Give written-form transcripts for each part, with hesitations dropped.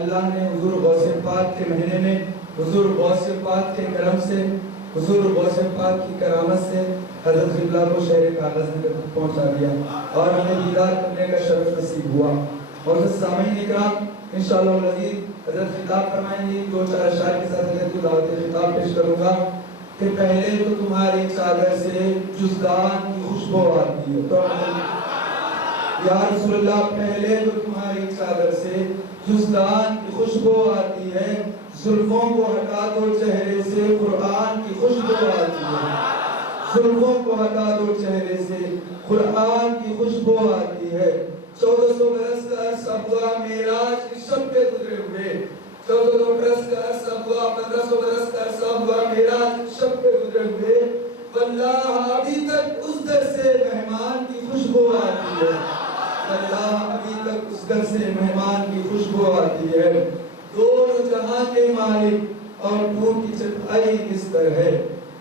اللہ نے حضور غوث پاک کے مہینے میں حضور غوث پاک کے کرم سے حضور غوث پاک کی کرامت سے حضرت قبلہ کو شہر کاغذ میں پہنچا دیا اور ہمیں دیدار کرنے کا شرف نصیب ہوا۔ اور سامعین اکرام انشاءاللہ العزیز حضرت خطاب فرمائیں گے، دو چار اشعار کے ساتھ حضرت کو دعوت خطاب پیش کروں گا کہ پہلے تو تمہاری چادر سے جزدان کی خوشبو آتی ہے، تو یا رسول اللہ پہلے تو تمہاری چادر سے جزدان کی خوشبو آتی ہے، زلفوں کو ہٹا دو چہرے سے قرآن کی خوشبو آتی ہے، زلفوں کو ہٹا دو چہرے سے قرآن کی خوشبو آتی ہے۔ 1400 برس کا عرصہ ہوا معراج کی شب پہ گزرے ہوئے، 1400 برس کا عرصہ ہوا، 1500 برس کا عرصہ ہوا معراج کی شب پہ گزرے ہوئے، واللہ ابھی تک اس در سے مہمان کی خوشبو آتی ہے، واللہ ابھی تک اس در سے مہمان کی خوشبو آتی ہے۔ دونوں جہاں کے مالک اور تو کی چٹائی بستر ہے،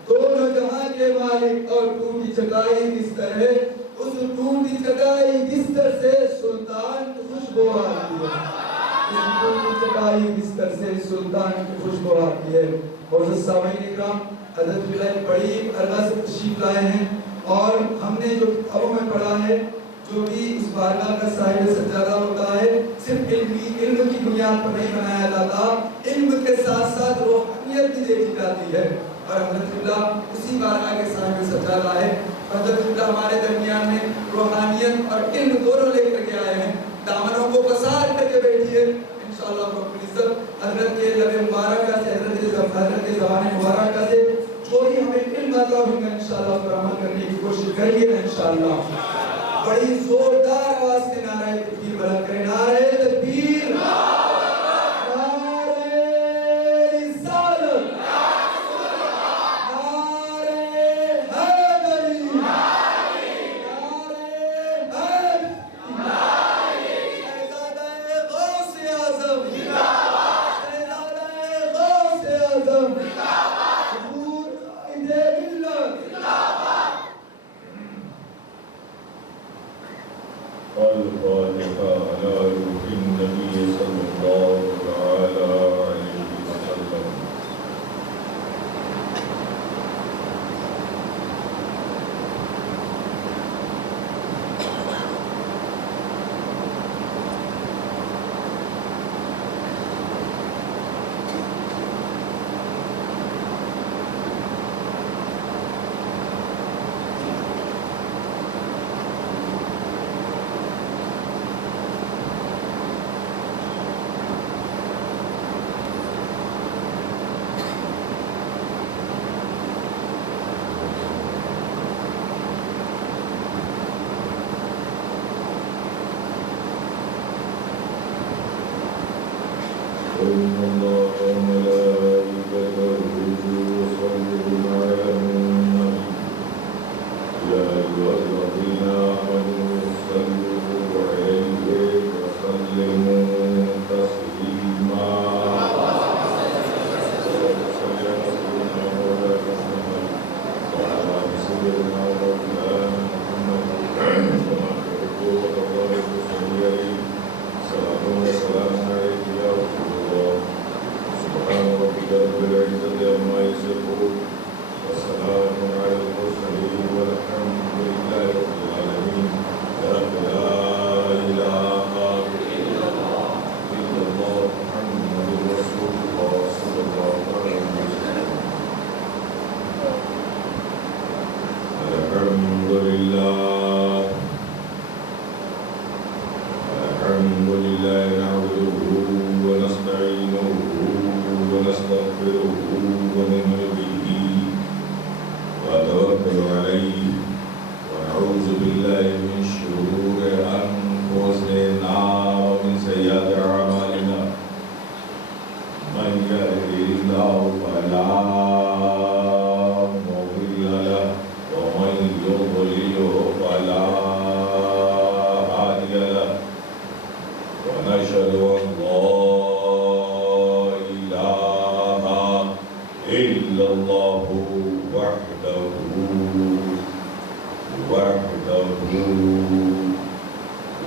دونوں جہاں کے مالک اور تو کی چٹائی بستر ہے، اس تو کی چٹائی بستر سے سلطان کی خوشبو آتی ہے، اس تو کی چٹائی بستر سے سلطان کی خوشبو آتی ہے۔ اور سامعین اکرام حضرت بلال بڑی عرضہ سے تشریف لائے ہیں اور ہم نے جو کتابوں میں پڑھا ہے جو بھی اس بارگاہ کا صاحب سجادہ ہوتا ہے صرف علم کی بنیاد پر نہیں بنایا جاتا، علم کے ساتھ ساتھ روحانیت بھی دیکھی جاتی ہے، اور حضرت اللہ اسی بارگاہ کے صاحب سجادہ ہے۔ حضرت اللہ ہمارے درمیان میں روحانیت اور علم دونوں لے کر کے آئے ہیں، دامنوں کو پسار کر کے بیٹھیے انشاءاللہ رب العزت حضرت کے لب مبارکہ سے حضرت کے زبان مبارکہ سے جو بھی ہمیں علم عطا ہوگا انشاءاللہ پر عمل کرنے کی کوشش کریے انشاءاللہ۔ بڑی زوردار آواز سے نعرہ تکبیر بلند کریں، نعرہ تکبیر، نعرہ رسالت، نعرہ حیدری، نعرہ شہزادہ غوث اعظم، شہزادہ غوث اعظم، حضور قائد ملت، الفاتحة على روح النبي صلى الله تعالى عليه وسلم۔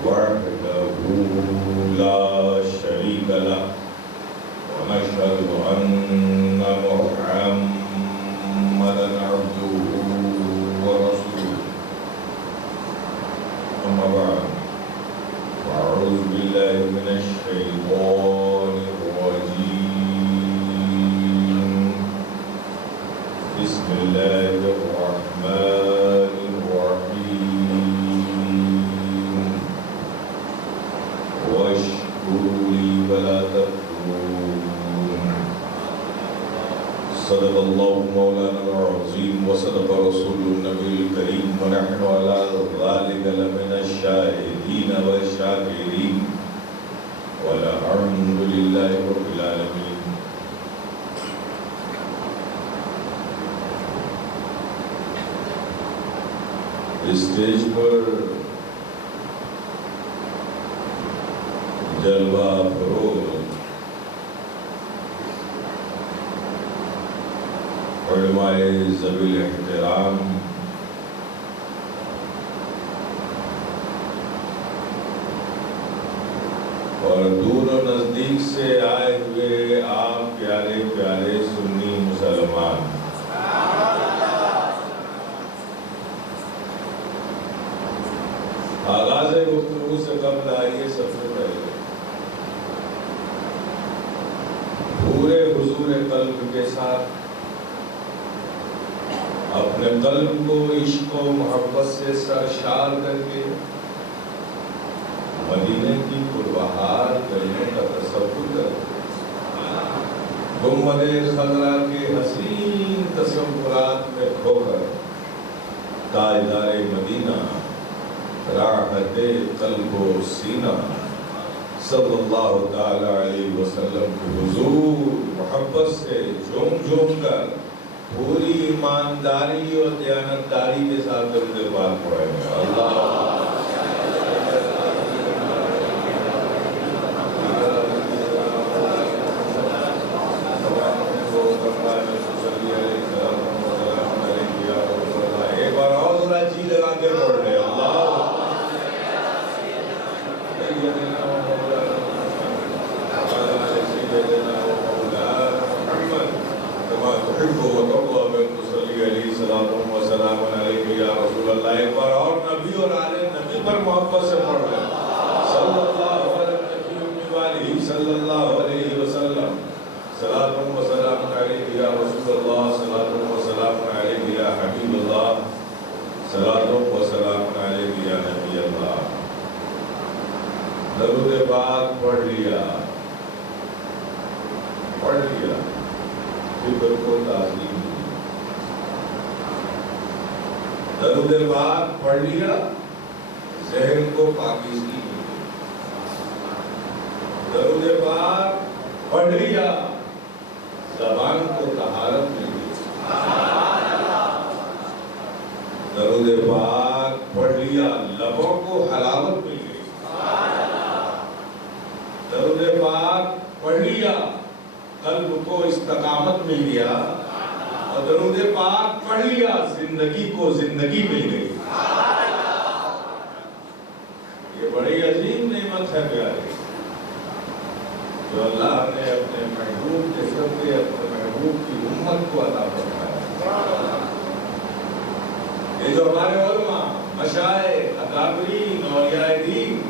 وحده لا شريك له بالله من الشيطان الرجيم بسم الله الرحمن الرحيم واشكروا لي ولا تكفرون صدق الله مولانا العظيم وصدق رسول النبي الكريم ونحن على ذلك لمن الشاهدين والشاكرين والحمد لله رب العالمين. اسٹیج پر جلوہ فروز علماء ذوی الاحترام اور دور و نزدیک سے آئے ہوئے آپ پیارے پیارے سنی مسلمان، آغاز گفتگو سے قبل آئیے سب سے پہلے پورے حضور قلب کے ساتھ اپنے قلب کو عشق و محبت سے سرشار کر کے مدینے کی پربہار کرنے کا تصور کریں، گنبد خضرا کے حسین تصورات میں کھو کر تاجدار مدینہ راحت قلب و سینہ صلی اللہ تعالی علیہ وسلم کی حضور محبت سے جھوم جھوم کر پوری ایمانداری اور دیانتداری کے ساتھ درود پاک پڑھیں گے. اللہ ایک بار اور ذرا جی لگا کے پڑھ رہے ایک بار اور نبی اور آل نبی پر محبت سے پڑھ رہے ہیں صلی اللہ علیہ صلی اللہ علیہ وسلم صلاۃ و سلام علیک یا رسول اللہ صلاۃ و سلام علیک یا حبیب اللہ صلاۃ و سلام علیک یا نبی اللہ. درود پاک پڑھ لیا فکر کو تعظیم، درود پاک پڑھ لیا ذہن کو پاکیزگی، درود پاک پڑھ لیا زبان کو طہارت ملی، درود پاک پڑھ لیا لبوں کو حلاوت مل گئی، درود پاک پڑھ لیا قلب کو استقامت مل گیا، اور درود پاک پڑھ لیا زندگی کو زندگی مل گئی. یہ بڑی عظیم نعمت ہے پیارے جو اللہ نے اپنے محبوب کے صدقے اپنے محبوب کی امت کو عطا فرمایا. یہ جو ہمارے علماء، مشائخ، اکابرین، اولیاء دین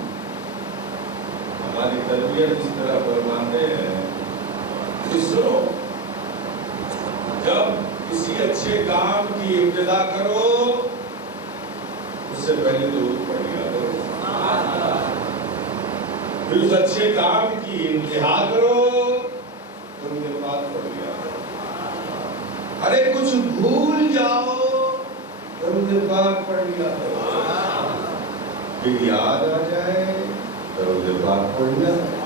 ہماری تربیت اس طرح فرماتے ہیں کہ سنو، جب کسی اچھے کام کی ابتدا کرو اس سے پہلے درود پڑھ لیا کرو، پھر اس اچھے کام کی انتہا کرو درود پاک پڑھ لیا کرو. ارے کچھ بھول جاؤ درود پاک پڑھ لیا کرو، پھر یاد آ جائے درود پاک پڑھ لیا کرو.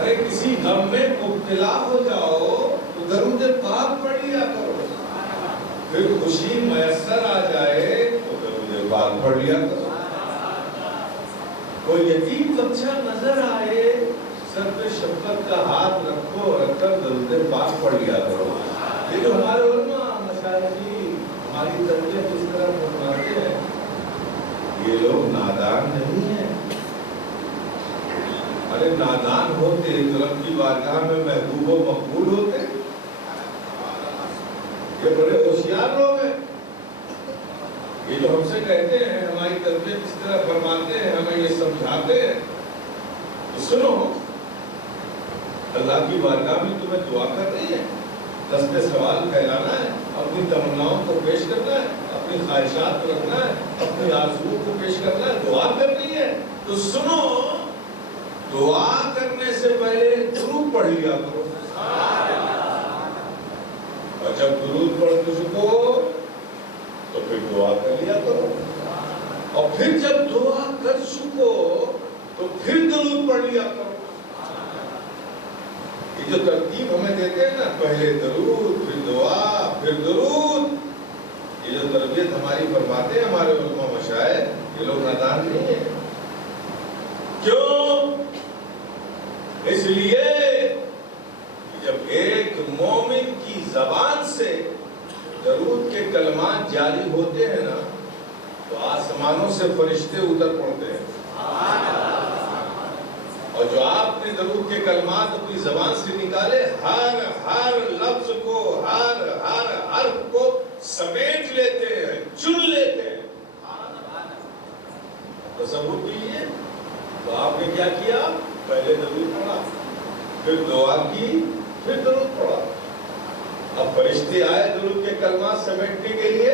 ارے کسی غم میں مبتلا ہو جاؤ تو درود پاک پڑھ لیا کرو، پھر خوشی میسر آ جائے تو درود پاک پڑھ لیا کرو. کوئی یتیم بچہ نظر آئے سر پہ شفقت کا ہاتھ رکھو، رکھ کر درود پاک پڑھ لیا کرو. یہ جو ہمارے علماء مشائخین ہماری تربیت اس طرح فرماتے ہیں، یہ لوگ نادان نہیں ہیں. ارے نادان ہوتے تو رب کی بارگاہ میں محبوب و مقبول ہوتے. یہ بڑے ہوشیار لوگ ہیں، یہ جو ہم سے کہتے ہیں ہماری تربیت اس طرح فرماتے ہیں، ہمیں یہ سمجھاتے ہیں سنو، اللہ کی بارگاہ میں تمہیں دعا کر رہی ہے، دست سوال پھیلانا ہے، اپنی تمناؤں کو پیش کرنا ہے، اپنی خواہشات کو رکھنا ہے، اپنی آرزوؤں کو پیش کرنا ہے، دعا کر رہی ہے تو سنو، دعا کرنے سے پہلے درود پڑھ لیا کرو، اور جب درود پڑھ چکو تو پھر دعا کر لیا کرو، اور پھر جب دعا کر چکو تو پھر درود پڑھ لیا کرو۔ یہ جو ترتیب ہمیں دیتے ہیں نا، پہلے درود پھر دعا پھر درود، یہ جو تربیت ہماری فرماتے ہیں ہمارے علماء مشائخ، یہ لوگ نادان نہیں ہیں۔ کیوں؟ اس لیے کہ جب ایک مومن کی زبان سے درود کے کلمات جاری ہوتے ہیں نا تو آسمانوں سے فرشتے اتر پڑتے ہیں، اور جو آپ نے درود کے کلمات اپنی زبان سے نکالے، ہر لفظ کو، ہر حرف کو سمیٹ لیتے ہیں، چن لیتے ہیں۔ تصور کیجیے، تو آپ نے کیا کیا؟ پہلے درود پڑھا، پھر دعا کی، پھر درود پڑھا۔ اب فرشتے آئے درود کے کلمات سمیٹنے کے لیے،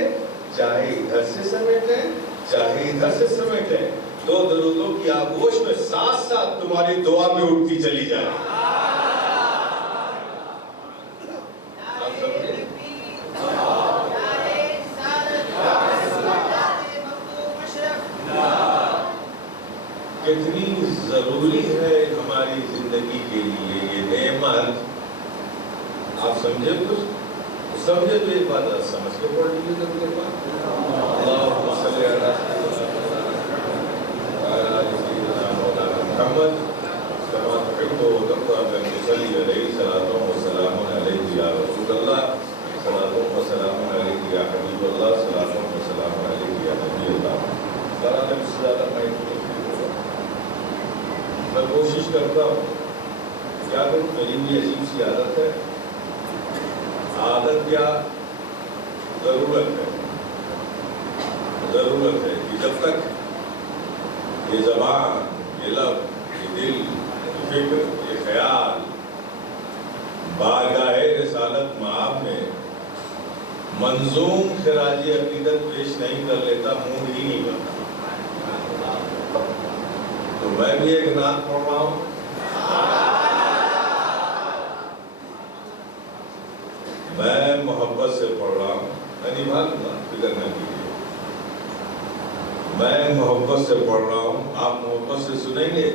چاہے ادھر سے سمیٹیں چاہے ادھر سے سمیٹیں، دو درودوں کی آغوش میں ساتھ ساتھ تمہاری دعا میں اٹھتی چلی جائے۔ کتنی ضروری ہے ہماری زندگی کے لیے یہ نعمت، آپ سمجھے کچھ؟ سمجھے تو ایک بات سمجھ کے پڑھ لیجیے درود کے بعد، اللہم صلی علی محمد کما تحب وترضى ان تصلي عليه صلاة وسلام عليك يا رسول الله، صلاة وسلام عليك يا حبيب الله، صلاة وسلام عليك يا نبي الله۔ سارا میں اس سے زیادہ میں کوشش کرتا ہوں، کیا کروں، میری بھی عجیب سی عادت ہے، عادت کیا ضرورت ہے کہ جب تک یہ زبان، یہ لفظ، یہ دل، یہ فکر، یہ خیال بارگاہ رسالت مآب میں منظوم خراج عقیدت پیش نہیں کر لیتا، منہ ہی نہیں بنتا۔ تو میں بھی ایک نعت پڑھ رہا ہوں، میں محبت سے پڑھ رہا ہوں، میں نبھا لوں گا، فکر نہ کیجیے، میں محبت سے پڑھ رہا ہوں، آپ محبت سے سنیں گے؟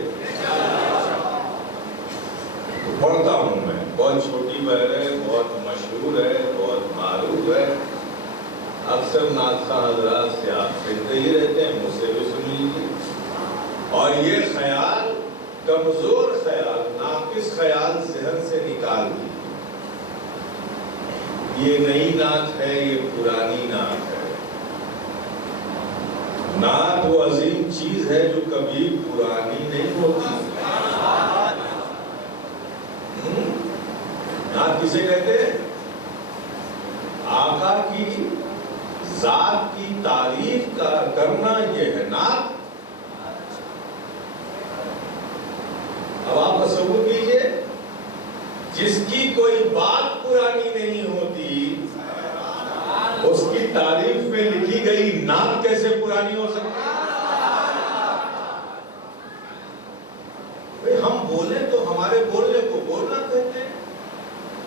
تو پڑھتا ہوں میں، بہت چھوٹی بہر ہے، بہت مشہور ہے، بہت معروف ہے، اکثر نعت خواں حضرات سے آپ سنتے ہی رہتے ہیں، مجھ سے بھی سن لیجیے۔ اور یہ خیال، کمزور خیال، ناقص خیال ذہن سے نکال دیجیے، یہ نئی نعت ہے، یہ پرانی نعت ہے۔ نعت وہ عظیم چیز ہے جو کبھی پرانی نہیں ہوتی۔ نعت کسے کہتے ہیں؟ آقا کی ذات کی تعریف کرنا، یہ ہے نعت۔ اب آپ تصور کیجئے، جس کی کوئی بات پرانی نہیں ہوتی، اس کی تعریف میں لکھی گئی نعت کیسے پرانی ہو سکتی ہے؟ ہم بولیں تو ہمارے بولنے کو بولنا کہتے ہیں،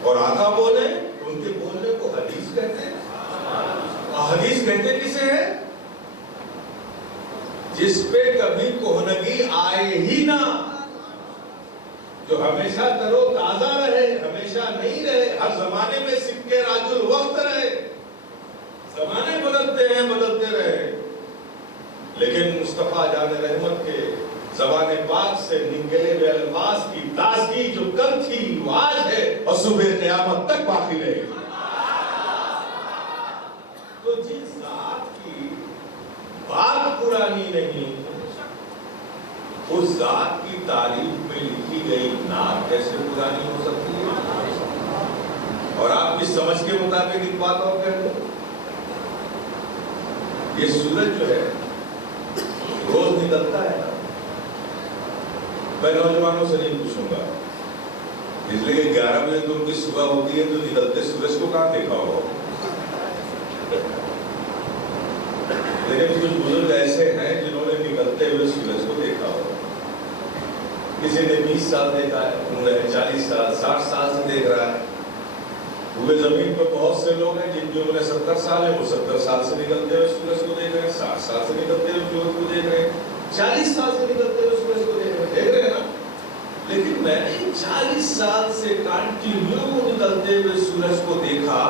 اور آقا بولیں تو ان کے بولنے کو حدیث کہتے ہیں۔ حدیث کہتے کسے ہے؟ جس پہ کبھی کہنگی آئے ہی نہ، جو ہمیشہ تر و تازہ رہے، ہمیشہ نہیں رہے، ہر زمانے میں سکے راج الوقت رہے، زمانے بدلتے ہیں، بدلتے رہے، لیکن مصطفیٰ جان رحمت کے زبان پاک سے نکلے ہوئے الفاظ کی تازگی جو کل تھی وہ آج ہے اور صبح قیامت تک باقی رہے گی۔ تو جس ذات کی بات پرانی نہیں، اس ذات کی تعریف میں لکھی گئی نعت کیسے پرانی ہو سکتی ہے؟ اور آپ کی سمجھ کے مطابق ایک بات اور کہہ دوں، یہ سورج جو ہے روز نکلتا ہے، میں نوجوانوں سے نہیں پوچھوں گا، اس لیے کہ 11 بجے تو ان کی صبح ہوتی ہے، تو نکلتے سورج کو کہاں دیکھا ہوگا؟ لیکن کچھ بزرگ ایسے ہیں جنہوں نے نکلتے ہوئے سورج کو دیکھا ہوگا۔ کسی نے 20 سال دیکھا ہے، عمر ہے 40 سال 60 سال سے دیکھ رہا ہے۔ ہوئے زمین پہ بہت سے لوگ ہیں جن کی عمر 70 سال ہے، وہ 70 سال سے نکلتے ہوئے سورج کو دیکھ رہے ہیں، 60 سال سے نکلتے ہوئے سورج کو دیکھ رہے ہیں، 40 سال سے نکلتے ہوئے سورج کو دیکھ رہے ہیں نا۔ لیکن میں نے 40 سال سے کنٹینیو نکلتے ہوئے سورج کو دیکھا،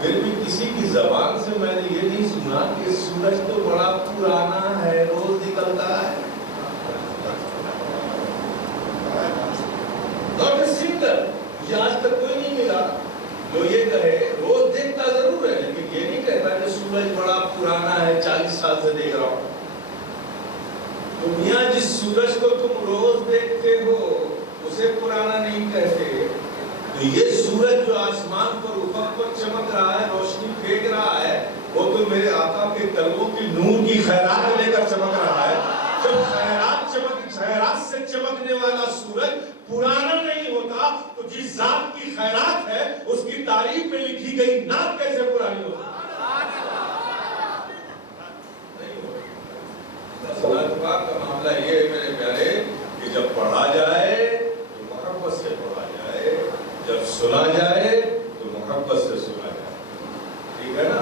پھر بھی کسی کی زبان سے میں نے یہ نہیں سنا کہ سورج تو بڑا پرانا ہے، روز نکلتا ہے۔ ناٹ اے سنگل، مجھے آج تک کوئی نہیں ملا جو یہ کہے، روز دیکھتا ضرور ہے لیکن یہ نہیں کہتا کہ سورج بڑا پرانا ہے، 40 سال سے دیکھ رہا ہوں۔ تو میاں جس سورج کو تم روز دیکھتے ہو اسے پرانا نہیں کہتے، تو یہ سورج جو آسمان پر افق پر چمک رہا ہے، روشنی پھینک رہا ہے، وہ تو میرے آقا کے قلبوں کی نور کی خیرات لے کر چمک رہا ہے۔ جب خیرات سے چمکنے والا سورج پرانا نہیں ہوتا تو جس ذات کی خیرات ہے اس کی تعریف میں لکھی گئی نعت کیسے پرانی ہوتی؟ صلاۃ پاک کا معاملہ یہ ہے میرے پیارے کہ جب پڑھا جائے تو محبت سے پڑھا جائے، جب سنا جائے تو محبت سے سنا جائے، ٹھیک ہے نا؟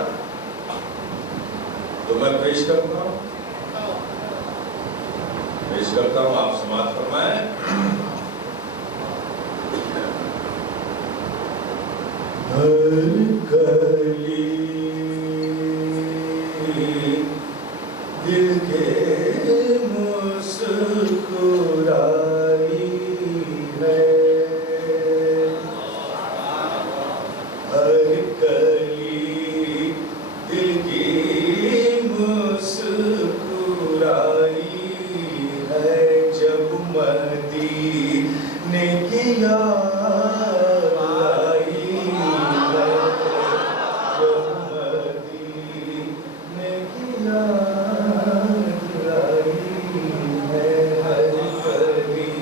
تو میں پیش کرتا ہوں آپ سماعت فرمائیں۔ ہر کلی دل کے مسکرائی ہے، ہر کلی دل کی مسکرائی ہے، جب مدینے کی یاد آئی ہے، جب مدینے کی یاد آئی ہے، ہر کلی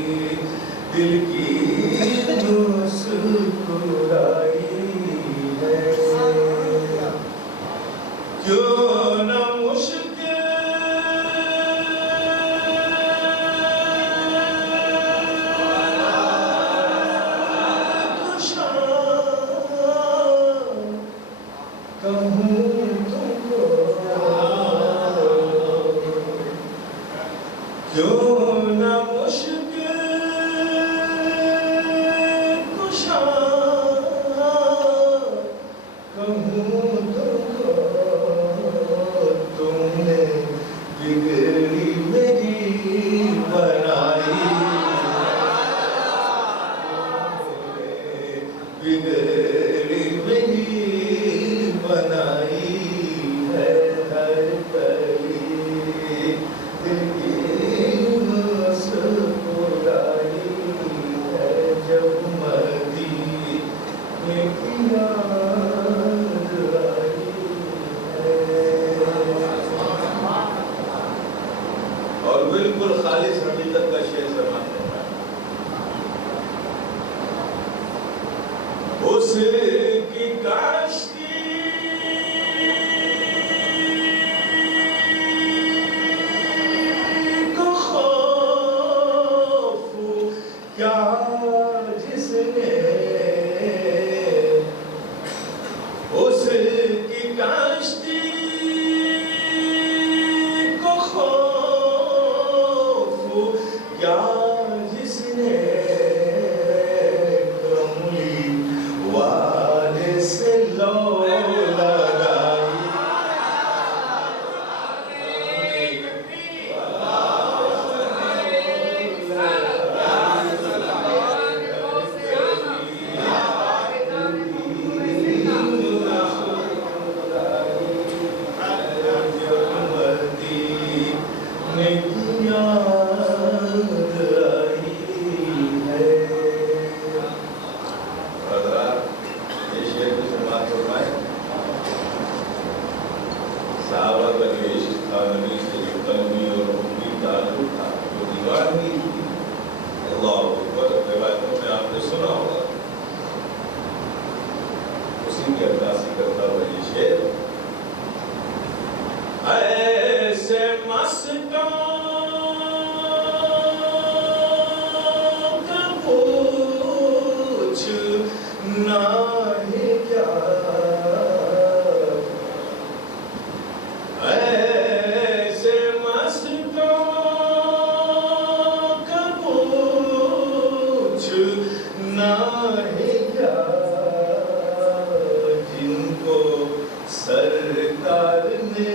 دل کی مسکرائی ہے، کیوں نہ جس نے کملی اللہ اکبر. روایتوں میں آپ نے سنا ہوگا اسی کی عکاسی کرتا ہوا یہ شعر. ایسے مستوں کا پوچھنا ہے کیا, ایسے مستوں کا پوچھنا ہے کیا, جن کو سرکار نے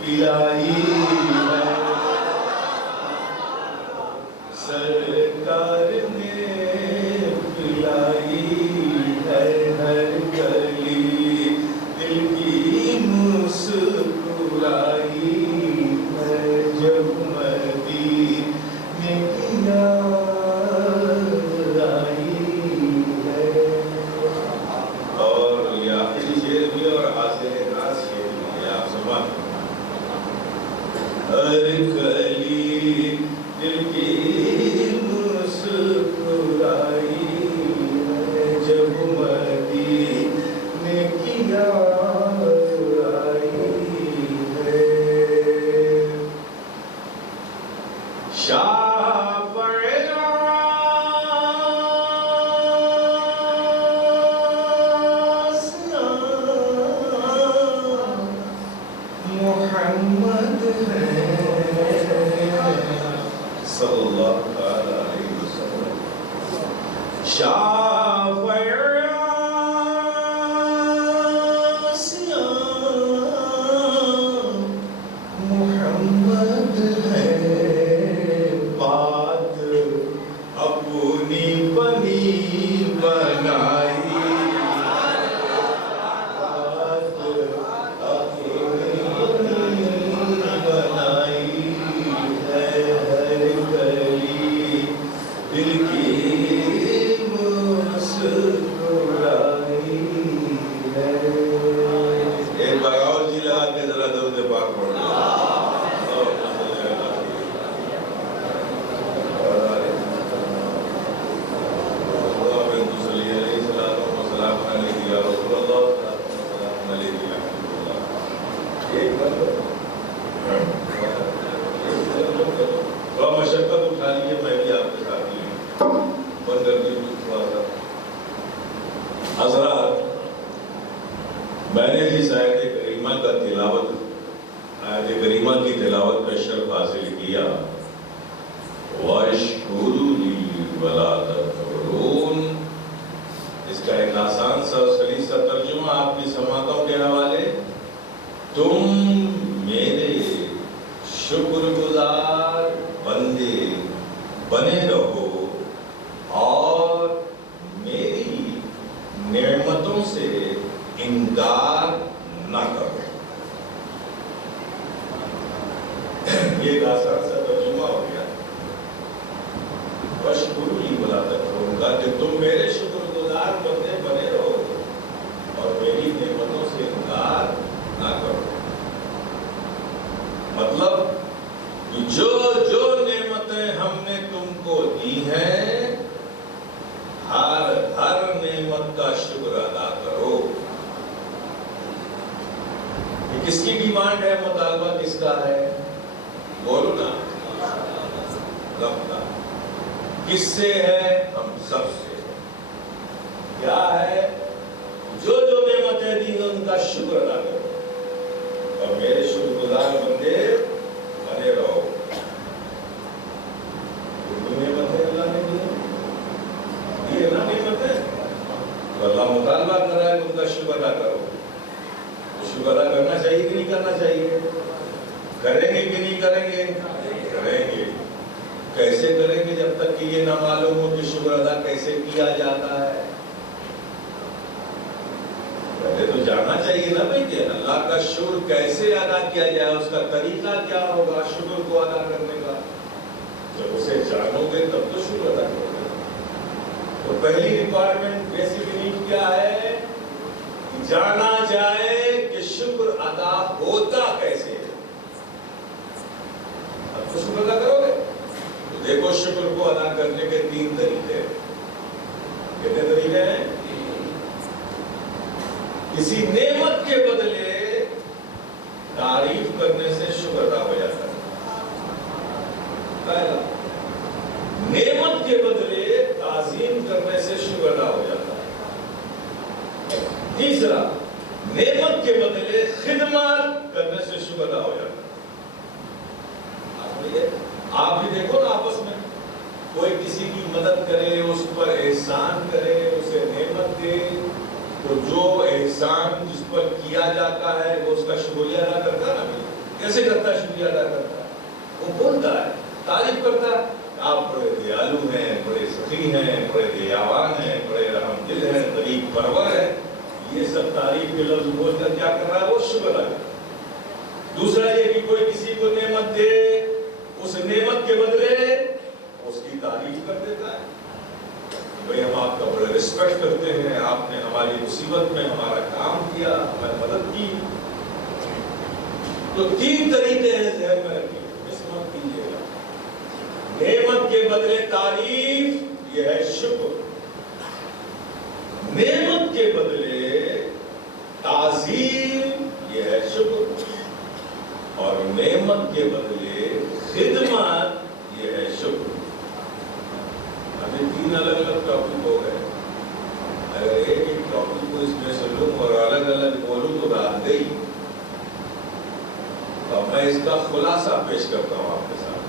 پلائی ہے, سرکار نے پلائی ہے ہر گلی دل کی مسکرائی ہے, جب مدینے کی یاد آئی ہے. اور یہ آخری شعر بھی اور حاصل ناز شعر بھی ہے, آپ سمجھ. ہر گلی دل کی مسکرائی ہے, جب مدینے کی یاد آئی ہے. محمد ہے صلی اللہ علیہ وسلم. شافع محمد ہے, بات اپنی بنی بنائی, بات اپنی بنائی ہے ہر گلی دل کی مسکرائی ہے. ایک بار اور جی لگا کے ذرا درود پاک پڑھ لو. مشقت اٹھا لیے, میں بھی آپ کے ساتھ ہی بند کر دی تھوڑا سا. حضرات, میں نے جس آیت کریمہ کا تلاوت, آیت کریمہ کی تلاوت کا شرف حاصل کیا, وَاشْكُرُوا لِي وَلَا تَكْفُرُونَ, اس کا ایک آسان سا سلیسا ترجمہ آپ کی سماعتوں کے حوالے, تم میرے شکر گزار بندے بنے رہو اور میری نعمتوں سے انکار نہ کرو. یہ ایک آسان سا ترجمہ ہو گیا. وَاشْكُرُوا لِي وَلَا تَكْفُرُونَ کا کہ تم میرے شکر گزار بندے بنے رہو اور میری نعمتوں سے انکار نہ کرو. مطلب جو جو نعمتیں ہم نے تم کو دی ہیں, ہر نعمت کا شکر ادا کرو. یہ کس کی ڈیمانڈ ہے, مطالبہ کس کا ہے؟ بولو نا. رب کا. کس سے ہے؟ ہم سب سے. کیا ہے؟ جو جو نعمتیں دی ہیں ان کا شکر ادا کرو اور میرے شکر گزار بندے بنے رہو. نعمتیں اللہ نے دی, یہ نا نعمتیں, تو اللہ مطالبہ کر رہا ہے ان کا شکر ادا کرو. شکر ادا کرنا چاہیے کہ نہیں کرنا چاہیے؟ کریں گے کہ نہیں کریں گے؟ کریں گے. کیسے کریں گے جب تک کہ یہ نہ معلوم ہو کہ شکر ادا کیسے کیا جاتا ہے؟ پہلے تو جاننا چاہیے نا بھائی کہ اللہ کا شکر کیسے ادا کیا جائے, اس کا طریقہ کیا ہوگا شکر کو ادا کرنے کا. جب اسے جانو گے تب تو شکر ادا کرو گے. تو پہلی ریکوائرمنٹ بیسک نیڈ کیا ہے؟ جانا جائے کہ شکر ادا ہوتا کیسے ہے. اب تو شکر ادا کرو گے تو دیکھو شکر کو ادا کرنے کے 3 طریقے ہیں. کتنے طریقے ہیں؟ کسی نعمت کے بدلے تعریف کرنے سے شکر ادا ہو جاتا ہے. پہلا، نعمت کے بدلے تعظیم کرنے سے شکر ادا ہو جاتا ہے. تیسرا، نعمت کے بدلے خدمت کرنے سے شکر ادا ہو جاتا ہے. آپ بھی دیکھو نا، آپس میں کوئی کسی کی مدد کرے، اس پر احسان کرے، اسے نعمت دے، تو جو احسان جس پر کیا جاتا ہے وہ اس کا شکریہ ادا کرتا ہے نا. کیسے کرتا ہے شکریہ ادا کرتا ہے؟ وہ بولتا ہے، تعریف کرتا ہے، آپ بڑے دیالو ہیں، بڑے سخی ہیں، بڑے دیاوان ہیں، بڑے رحم دل ہیں، غریب پرور ہیں. یہ سب تعریف کے لفظ بول کر کیا کر رہا ہے؟ وہ شکر ادا کرتا ہے. دوسرا یہ کہ کوئی کسی کو نعمت دے، اس نعمت کے بدلے اس کی تعریف کر دیتا ہے. بھئی ہم آپ کا بڑے رسپیکٹ کرتے ہیں، آپ نے ہماری مصیبت میں ہمارا کام کیا، ہماری مدد کی. تو 3 طریقے ہیں، ذہن میں رکھیے، مس مت کیجیے گا. نعمت کے بدلے تعریف، یہ ہے شکر. نعمت کے بدلے تعظیم، یہ ہے شکر. اور نعمت کے بدلے خدمت، یہ ہے شکر. ابھی 3 الگ الگ ٹاپک ہو گئے. اگر ایک ٹاپک کو اس میں سے لوں اور الگ الگ بولوں تو رات گئی. تو میں اس کا خلاصہ پیش کرتا ہوں آپ کے ساتھ.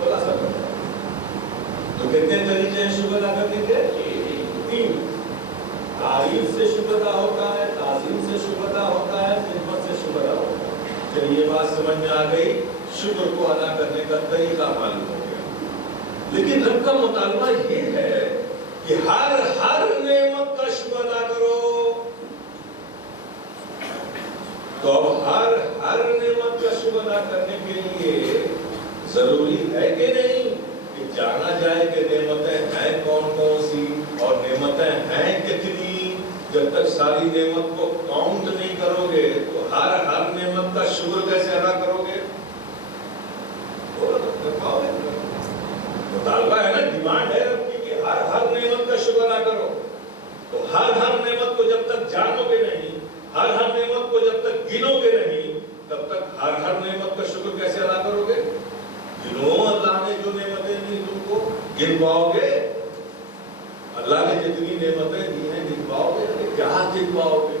خلاصہ کرتا ہوں. تو کتنے طریقے ہیں شکر ادا کرنے کے؟ 3. تعریف سے شکر ادا ہوتا ہے، تعظیم سے شکر ادا ہوتا ہے، خدمت سے شکر ادا ہوتا ہے. چلیے یہ بات سمجھ میں آ گئی، شکر کو ادا کرنے کا طریقہ معلوم ہو گیا. لیکن رب کا مطالبہ یہ ہے کہ ہر نعمت کا شکر ادا کرو. تو اب ہر نعمت کا شکر ادا کرنے کے لیے ضروری ہے کہ نہیں کہ جانا جائے کہ نعمتیں ہیں کون کون سی اور نعمتیں ہیں کتنی. جب تک ساری نعمت کو کاؤنٹ نہیں کرو گے تو ہر نعمت کا شکر کیسے ادا کرو گے؟ مطالبہ ہے نا، ڈیمانڈ ہے رب کی کہ ہر نعمت کا شکر ادا کرو. تو ہر نعمت کو جب تک جانو گے نہیں، ہر نعمت کو جب تک گنو گے نہیں، تب تک ہر نعمت کا شکر کیسے ادا کرو گے؟ گنو، اللہ نے جو نعمتیں دی تم کو گن پاؤ گے؟ اللہ نے جتنی نعمتیں دی ہیں گن پاؤ گے؟ کیا گن پاؤ گے؟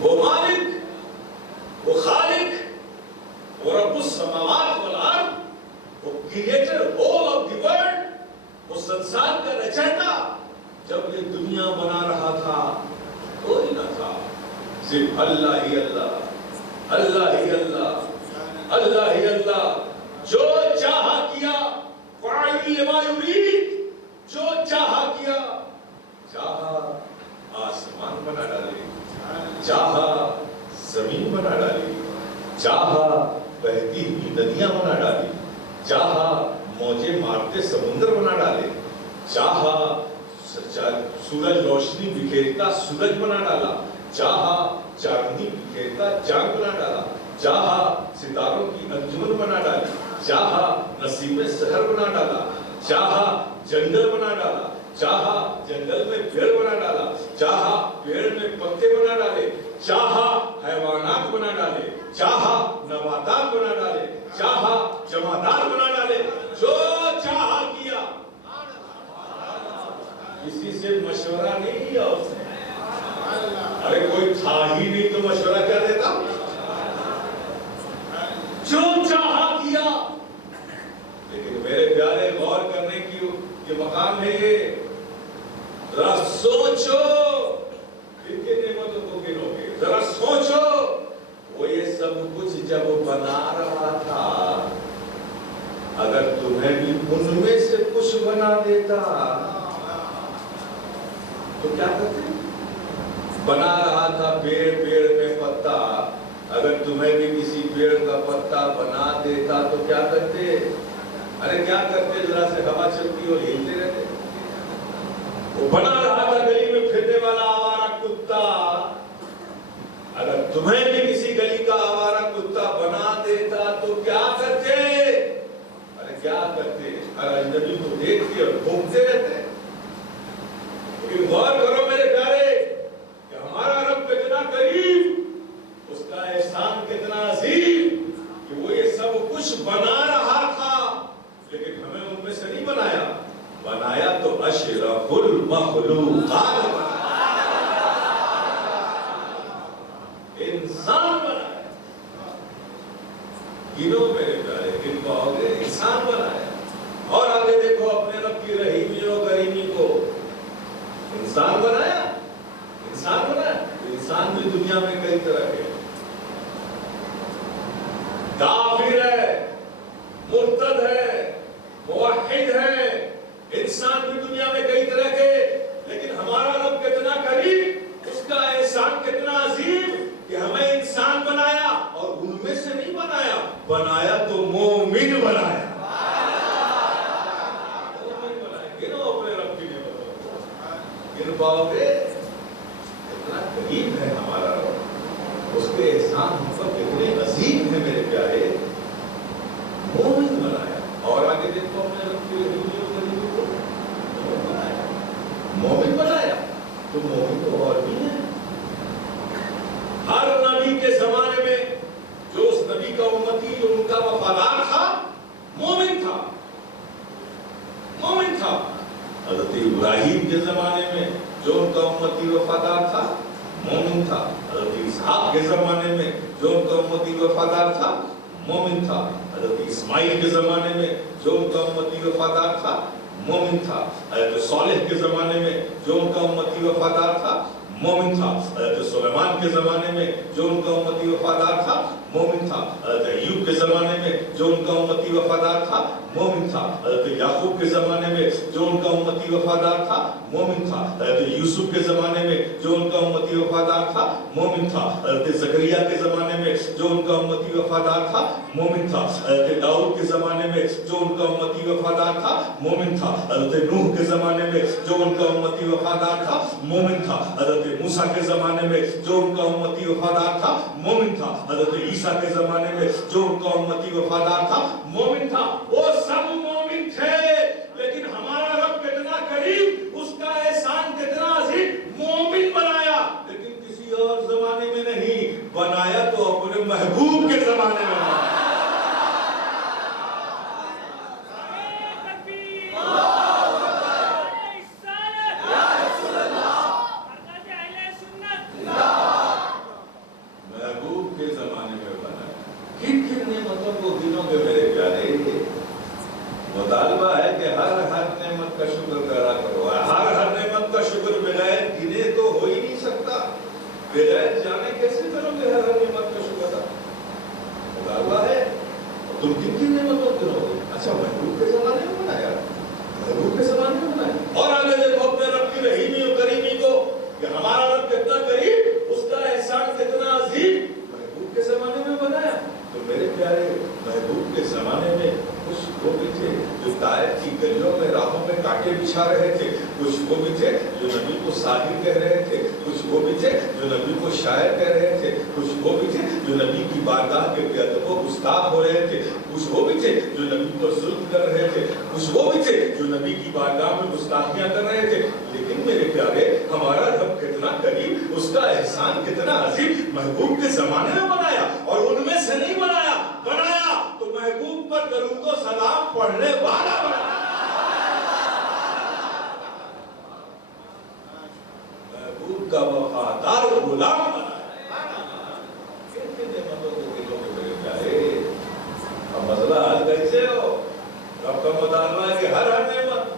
وہ مالک، وہ خالق، وہ رب السماوات والارض، وہ creator whole of the world, وہ سنسار کا رچیتا، جب یہ دنیا بنا رہا تھا کوئی نہ تھا، صرف اللہ ہی اللہ، اللہ ہی اللہ، اللہ ہی اللہ. جو چاہا کیا، فاعل لما یرید، جو چاہا کیا. چاہا آسمان بنا ڈالے، چاہا زمین بنا ڈالی، چاہا بہتی ہوئی ندیاں بنا ڈالی، چاہا موجیں مارتے سمندر بنا ڈالے، چاہا سورج روشنی بکھیرتا سورج بنا ڈالا، چاہا چاندنی بکھیرتا چاند بنا ڈالا، چاہا ستاروں کی انجمن بنا ڈالی، چاہا نسیم سحر بنا ڈالا، چاہا جنگل بنا ڈالا، چاہا جنگل میں پیڑ بنا ڈالا، چاہا پیڑ میں پتے بنا ڈالے، چاہا حیوانات بنا ڈالے، چاہا نباتات بنا ڈالے، چاہا جمادات بنا ڈالے. جو چاہا کیا، کسی سے مشورہ نہیں کیا اس نے. ارے کوئی تھا ہی نہیں تو مشورہ کیا دیتا؟ جو چاہا کیا. لیکن میرے پیارے غور کرنے کی یہ مقام ہے، یہ ذرا سوچو، کن کن نعمتوں کو گنو گے؟ ذرا سوچو، وہ یہ سب کچھ جب بنا رہا تھا، اگر تمہیں بھی ان میں سے کچھ بنا دیتا تو کیا کرتے؟ بنا رہا تھا پیڑ میں پتا، اگر تمہیں بھی کسی پیڑ کا پتا بنا دیتا تو کیا کرتے؟ ارے کیا کرتے؟ ذرا سے ہوا چلتی اور ہلتے رہتے. وہ بنا رہا تھا گلی میں پھرنے والا آوارہ کتا، اگر تمہیں بھی کسی گلی کا آوارہ کتا بنا دیتا تو کیا کرتے؟ یاد کرتے ہیں, ہر اجنبی کو دیکھتے اور گھومتے رہتے ہیں. لیکن غور کرو میرے پیارے کہ ہمارا رب کتنا قریب, اس کا احسان کتنا عظیم کہ وہ یہ سب کچھ بنا رہا تھا لیکن ہمیں ان میں سے نہیں بنایا. بنایا تو اشرف المخلوقات انسان بنایا. گنو میرے پیارے, گن پاؤ گے, انسان بنایا. اور آگے دیکھو اپنے رب کی رحیمی و کریمی کو, انسان بنایا. انسان بنایا. انسان بھی دنیا میں کئی طرح کے, کافر ہے, مرتد ہے, موحد ہے. انسان بھی دنیا میں کئی طرح کے, لیکن ہمارا رب کتنا قریب, اس کا احسان کتنا عظیم کہ ہمیں انسان بنایا اور ان میں سے نہیں بنایا, بنایا تو مومن بنایا. گنو اپنے رب کی نعمتوں کو, گن پاؤ گے کتنا قریب ہے ہمارا رب, اس کے احسان ہم پر کتنے عظیم ہیں میرے پیارے. مومن بنایا. اور آگے دیکھو اپنے رب کی رحیمی و کریمی کو, مومن بنایا. مومن بنایا تو مومن تو اور بھی ہے. ہر نبی کے زمانے میں جو اس نبی کا امتی, جو ان کا وفادار تھا, مومن تھا. مومن تھا. حضرت ابراہیم کے زمانے میں جو ان کا امتی وفادار تھا, مومن تھا. حضرت اسحاق کے زمانے میں جو ان کا امتی وفادار تھا, مومن تھا. حضرت اسماعیل کے زمانے میں جو ان کا امتی وفادار تھا, مومن تھا. حضرت صالح کے زمانے میں جو ان کا امتی وفادار تھا, مومن تھا. حضرت سلیمان کے زمانے میں جو ان کا امتی وفادار تھا, مومن تھا. حضرت ایوب کے زمانے میں جو ان کا امتی وفادار تھا, مومن تھا. حضرت یعقوب کے زمانے میں جو ان کا امتی وفادار تھا, مومن تھا. حضرت یوسف کے زمانے میں جو ان کا امتی وفادار تھا, مومن تھا. حضرت زکریا کے زمانے میں جو ان کا امتی وفادار تھا, مومن تھا. حضرت داؤد کے زمانے میں جو ان کا امتی وفادار تھا, مومن تھا. حضرت نوح کے زمانے میں جو ان کا امتی وفادار تھا, مومن تھا. حضرت موسیٰ کے زمانے میں جو ان کا امتی وفادار تھا, مومن تھا. حضرت عیسیٰ کے زمانے میں جو ان کا امتی وفادار تھا, مومن تھا. وہ سب مومن تھے, لیکن ہمارا رب کتنا قریب, اس کا احسان کتنا عظیم, مومن بنایا. لیکن کسی اور زمانے میں نہیں بنایا, تو اپنے محبوب کے زمانے میں بنایا. مطالبہ ہے کہ ہر نعمت کا شکر کرا کرو. ہر نعمت کا شکر بغیر گنے تو ہو ہی نہیں سکتا. بغیر جانے کیسے کرو گے ہر نعمت کا شکر؟ مطالبہ ہے. تم کن کن نعمتوں کو گنو گے؟ اچھا, محبوب کے زمانے میں بنایا, محبوب کے زمانے میں بنایا. اور آگے دیکھو اپنے رب کی رحیمی و کریمی کو کہ ہمارا رب کتنا قریب, اس کا احسان کتنا عظیم, محبوب کے زمانے میں بنایا. تو میرے پیارے, محبوب کے زمانے میں کچھ وہ بھی تھے جو طائف کی گلیوں میں راہوں میں کانٹے بچھا رہے تھے, کچھ وہ بھی تھے جو نبی کو ساحر کہہ رہے تھے, کچھ وہ بھی تھے جو نبی کو شاعر کہہ رہے تھے, کچھ وہ بھی تھے جو نبی کی بارگاہ کے بے ادب و گستاخ ہو رہے تھے, کچھ وہ بھی تھے جو نبی پر ظلم کر رہے تھے, کچھ وہ بھی تھے جو نبی کی بارگاہ میں گستاخیاں کر رہے تھے. لیکن میرے پیارے, ہمارا رب کتنا قریب, اس کا احسان کتنا عظیم, محبوب کے زمانے میں بنایا اور ان میں سے نہیں بنایا. بنایا تو محبوب پر درود و سلام پڑھنے والا بنایا. محبوب کا وفادار غلام بنایا. کن نعمتوں کو گنو گے میرے پیارے؟ اب مسئلہ حل کیسے ہو؟ رب کا مطالبہ ہے کہ ہر نعمت,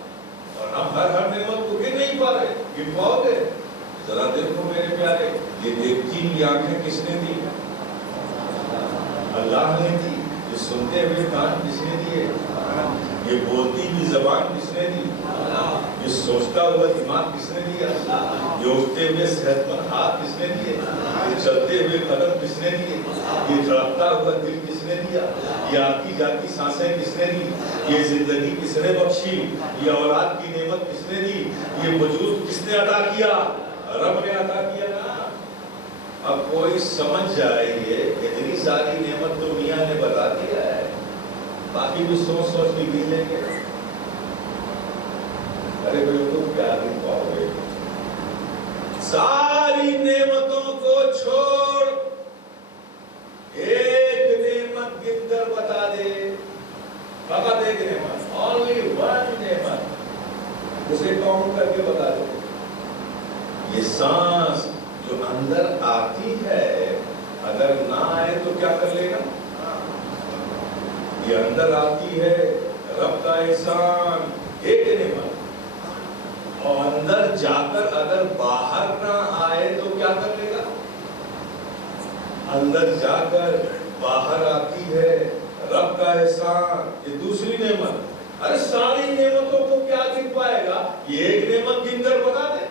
اور ہم ہر نعمت کو گن نہیں پا رہے. گن پاؤ گے؟ ذرا دیکھو میرے پیارے, یہ دیکھتی ہوئی آنکھیں کس نے دی؟ اللہ نے دی. یہ سنتے ہوئے کان کس نے دیے؟ یہ بولتی ہوئی زبان کس نے دی؟ یہ سوچتا ہوا دماغ کس نے دیا؟ یہ اٹھتے ہوئے صحت مند ہاتھ کس نے دیے؟ یہ چلتے ہوئے قدم کس نے دیے؟ یہ دھڑکتا ہوا دل کس نے دیا؟ یہ آتی جاتی سانسیں کس نے دی؟ یہ زندگی کس نے بخشی؟ یہ اولاد کی نعمت کس نے دی؟ یہ وجود کس نے عطا کیا؟ رب نے عطا کیا نا. اب کوئی سمجھ جائے یہ اتنی ساری نعمت تو میاں نے بتا دیا ہے. باقی بھی سوچ سوچ کے گر لیں گے. ارے بالکل کیا گر پاؤ گے؟ ساری نعمتوں کو چھوڑ ایک نعمت گن کر بتا دے. فقط ایک نعمت, only one نعمت, اسے کاؤنٹ کر کے بتا دے. یہ سانس جو اندر آتی ہے اگر نہ آئے تو کیا کر لے گا؟ یہ اندر آتی ہے, رب کا احسان, ایک نعمت. اور اندر جا کر اگر باہر نہ آئے تو کیا کر لے گا؟ اندر جا کر باہر آتی ہے رب کا احسان, یہ دوسری نعمت. ارے ساری نعمتوں کو کیا گن پائے گا؟ یہ ایک نعمت گن کر بتا دے.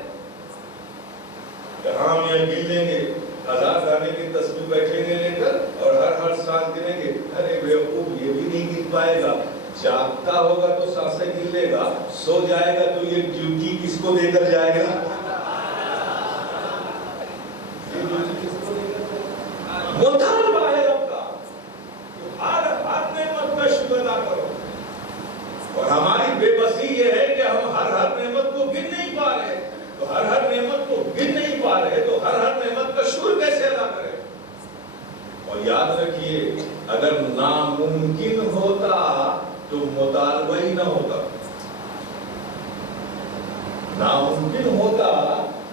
ہم یہاں گن لیں گے 1000 گانے کی تسبیح بیٹھیں گے لے کر اور ہر سانس گنیں گے. ارے بیوقوف, یہ بھی نہیں گن پائے گا. جاگتا ہوگا تو سانسیں گن لے گا, سو جائے گا تو یہ ڈیوٹی کس کو دے کر جائے گا؟ مطالبہ ہے رب کا, ہر نعمت کا شکر ادا کرو. اور ہماری بے بسی یہ ہے کہ ہم ہر نعمت کو گن نہیں پا رہے. تو ہر نعمت کو گن نہیں پا رہے تو ہر نعمت کا شکر کیسے ادا کریں؟ اور یاد رکھیے, اگر ناممکن ہوتا تو مطالبہ ہی نہ ہوتا. ناممکن ہوتا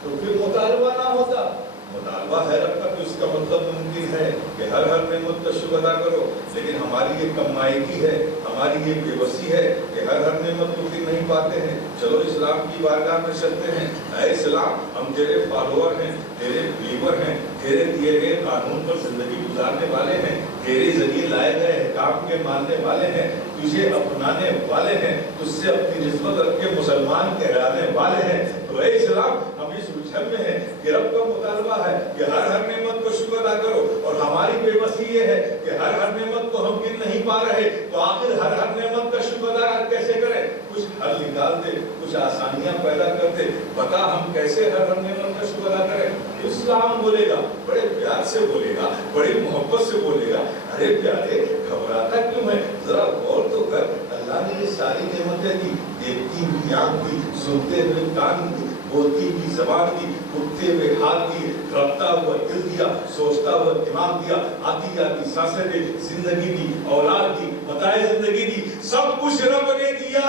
تو پھر مطالبہ نہ ہوتا. مطالبہ ہے رب کا تو اس کا مطلب ممکن ہے کہ ہر نعمت کا شکر ادا کرو. لیکن ہماری یہ کمائیگی ہے, ہماری یہ بے بسی ہے کہ ہر نعمت کو گن نہیں پاتے ہیں. چلو اسلام کی بارگاہ میں چلتے ہیں. اے اسلام, ہم تیرے فالوور ہیں, تیرے بلیور ہیں, تیرے دیے گئے قانون پر زندگی گزارنے والے ہیں, تیرے ذریعے لائے گئے احکام کے ماننے والے ہیں, تجھے اپنانے والے ہیں, تجھ سے اپنی نسبت رکھ کے مسلمان کہلانے والے ہیں. تو اے اسلام, ہم اس الجھن میں ہیں کہ رب کا مطالبہ ہے کہ ہر نعمت کو شکر ادا کرو. اور ہماری بے بسی یہ ہے کہ ہر نعمت کو ہم گن نہیں پا رہے. تو آخر ہر نعمت کا شکر ادا کیسے کریں؟ کچھ حل نکال دے, کچھ آسانیاں پیدا کر دے. بتا ہم کیسے ہر نعمت کا شکر ادا کریں؟ اسلام بولے گا, بڑے پیار سے بولے گا, بڑی محبت سے بولے گا. ارے پیارے, گھبراتا کیوں ہے؟ ذرا غور تو کر. اللہ نے یہ ساری نعمتیں دی, دیکھتی ہوئی آنکھ دی, سنتے ہوئے کان دی, بولتی ہوئی زبان دی, اٹھتے ہوئے ہاتھ دی, ربتا ہوا دل دیا, سوچتا ہوا دماغ دیا, آتی جاتی سانسیں دی, زندگی دی, اولاد دی, بتائے زندگی دی. سب کچھ رب نے دیا.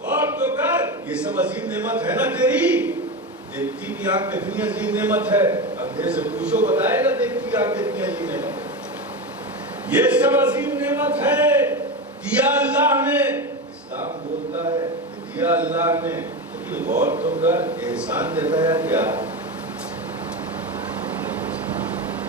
غور تو کر, یہ سب عظیم نعمت ہے نا تیری. دیکھتی ہوئی آنکھ کتنی عظیم نعمت ہے. اندھے سے پوچھو, بتائے گا دیکھتی آنکھ کتنی عظیم نعمت ہے. یہ سب عظیم نعمت ہے, دیا اللہ نے. اسلام بولتا ہے دیا اللہ نے, لیکن غور تو کر, احسان جتایا کیا؟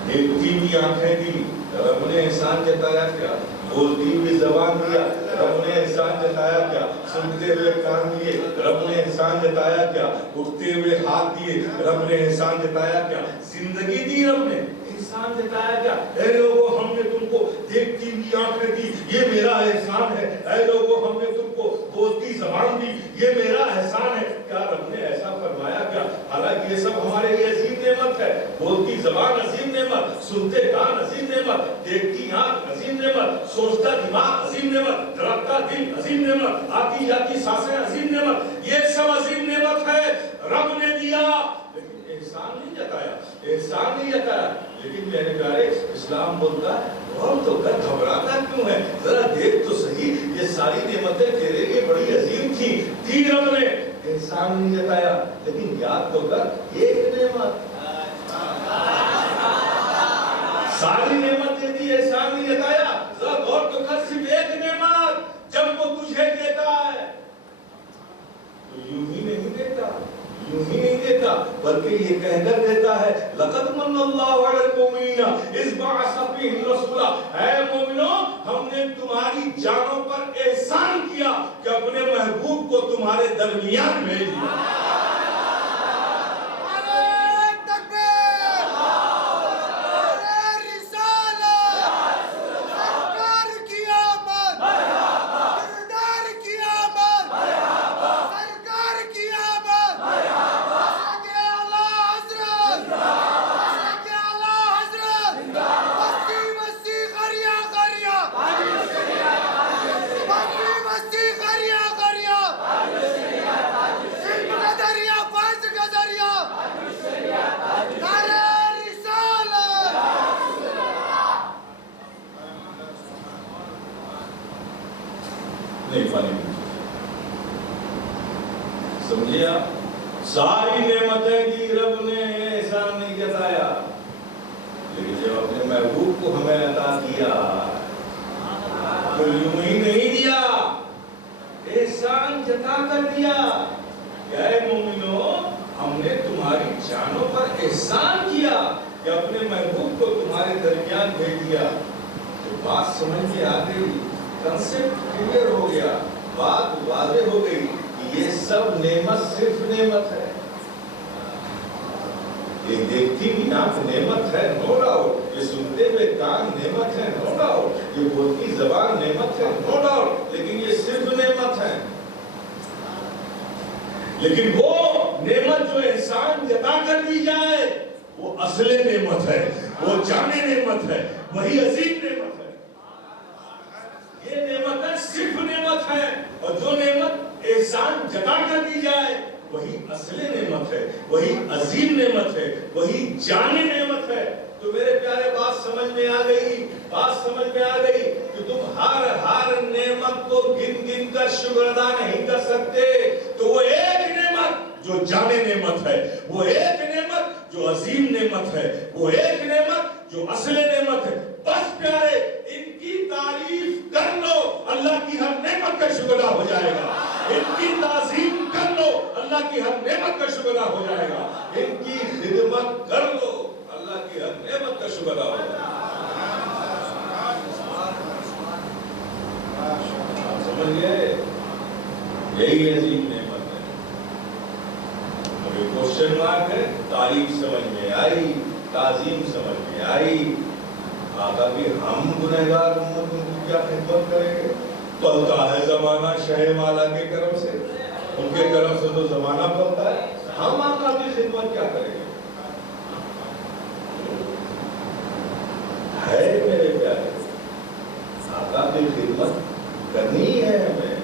دیکھتی ہوئی آنکھیں دی, رب نے احسان جتایا کیا؟ بولتی ہوئی زبان دیا, رب نے احسان جتایا کیا؟ سنتے ہوئے کان دیے, رب نے احسان جتایا کیا؟ اٹھتے ہوئے ہاتھ دیے, رب نے احسان جتایا کیا؟ زندگی دی, رب نے احسان جتایا کیا؟ اے لوگوں, ہم نے تم کو دیکھتی ہوئی آنکھیں دی, یہ میرا احسان ہے. اے لوگوں, ہم نے تم کو بولتی زبان دی, یہ میرا احسان ہے. کیا رب نے ایسا فرمایا کیا؟ حالانکہ یہ سب ہمارے لیے عظیم نعمت ہے. بولتی زبان عظیم نعمت, سنتے کان عظیم نعمت, دیکھتی آنکھ عظیم نعمت, سوچتا دماغ عظیم نعمت, دھڑکتا دل عظیم نعمت, آتی جاتی سانسیں عظیم نعمت. یہ سب عظیم نعمت ہے, رب نے دیا. لیکن احسان نہیں جتایا, احسان نہیں جتایا. لیکن میرے پیارے, اسلام بولتا ہے غور تو کر, گھبراتا کیوں ہے؟ ذرا دیکھ تو صحیح, یہ ساری نعمتیں تیرے لیے بڑی عظیم تھی, دی رب نے. احسان نہیں جتایا, لیکن یاد تو کر, ایک نعمت. ساری نعمتیں دی, احسان نہیں جتایا. ذرا غور تو کر, صرف ایک نعمت. جب وہ تجھے دیتا ہے تو یوں ہی نہیں دیتا, یوں ہی نہیں دیتا, بلکہ یہ کہہ کر دیتا ہے لَقَدْ مَنَّ اللَّهُ عَلَى الْمُؤْمِنِينَ إِذْ بَعَثَ فِيهِمْ رَسُولًا. اے مومنو, ہم نے تمہاری جانوں پر احسان کیا کہ اپنے محبوب کو تمہارے درمیان بھیج دیا. سمجھے آپ؟ ساری نعمتیں دی رب نے، احسان نہیں جتایا، لیکن جب اپنے محبوب کو ہمیں عطا کیا تو یوں ہی نہیں دیا، احسان جتا کر دیا کہ اے مومنو ہم نے تمہاری جانوں پر احسان کیا کہ اپنے محبوب کو تمہارے درمیان بھیج دیا۔ تو بات سمجھ میں آ گئی، کنسپٹ کلیئر ہو گیا، بات واضح ہو گئی کہ یہ سب نعمت صرف نعمت ہے۔ یہ دیکھتی بھی آنکھ نعمت ہے، نو ڈاؤٹ، یہ سنتے ہوئے کان نعمت ہے، نو ڈاؤٹ، یہ بولتی زبان نعمت ہے، نو ڈاؤٹ، لیکن یہ صرف نعمت ہے۔ لیکن وہ نعمت جو احسان جتا کر دی جائے وہ اصل نعمت ہے، وہ جامع نعمت ہے، وہی عظیم نعمت ہے۔ یہ نعمت صرف نعمت ہے، اور جو نعمت احسان جتا کر دی جائے وہی اصل نعمت ہے، وہی عظیم نعمت ہے، وہی جامع نعمت ہے۔ تو میرے پیارے بات سمجھ میں آ گئی، بات سمجھ میں آ گئی کہ تم ہر نعمت کو گن گن کر شکر ادا نہیں کر سکتے، تو وہ ایک نعمت جو جامع نعمت ہے، وہ ایک نعمت جو عظیم نعمت ہے، وہ ایک نعمت جو اصل نعمت ہے، بس پیارے ان کی تعریف کر لو، اللہ کی ہر نعمت کا شکر ادا ہو جائے گا۔ ان کی تعظیم کر لو، اللہ کی ہر نعمت کا شکر ادا ہو جائے گا۔ ان کی خدمت کر لو، اللہ کی ہر نعمت کا شکر ادا ہو جائے گا۔ سمجھ گئے؟ یہی عظیم نعمت ہے۔ ابھی کوشچن مارک ہے، تعریف سمجھ میں آئی، تعظیم سمجھ میں آئی، آقا بھی ہم گنہگار امت ان کی کیا خدمت کریں گے؟ پلتا ہے زمانہ شہ والا کے کرم سے، ان کے کرم سے تو زمانہ پلتا ہے، ہم آقا کی خدمت کیا کریں گے؟ ہے میرے پیارے، آقا کی خدمت کرنی ہے ہمیں۔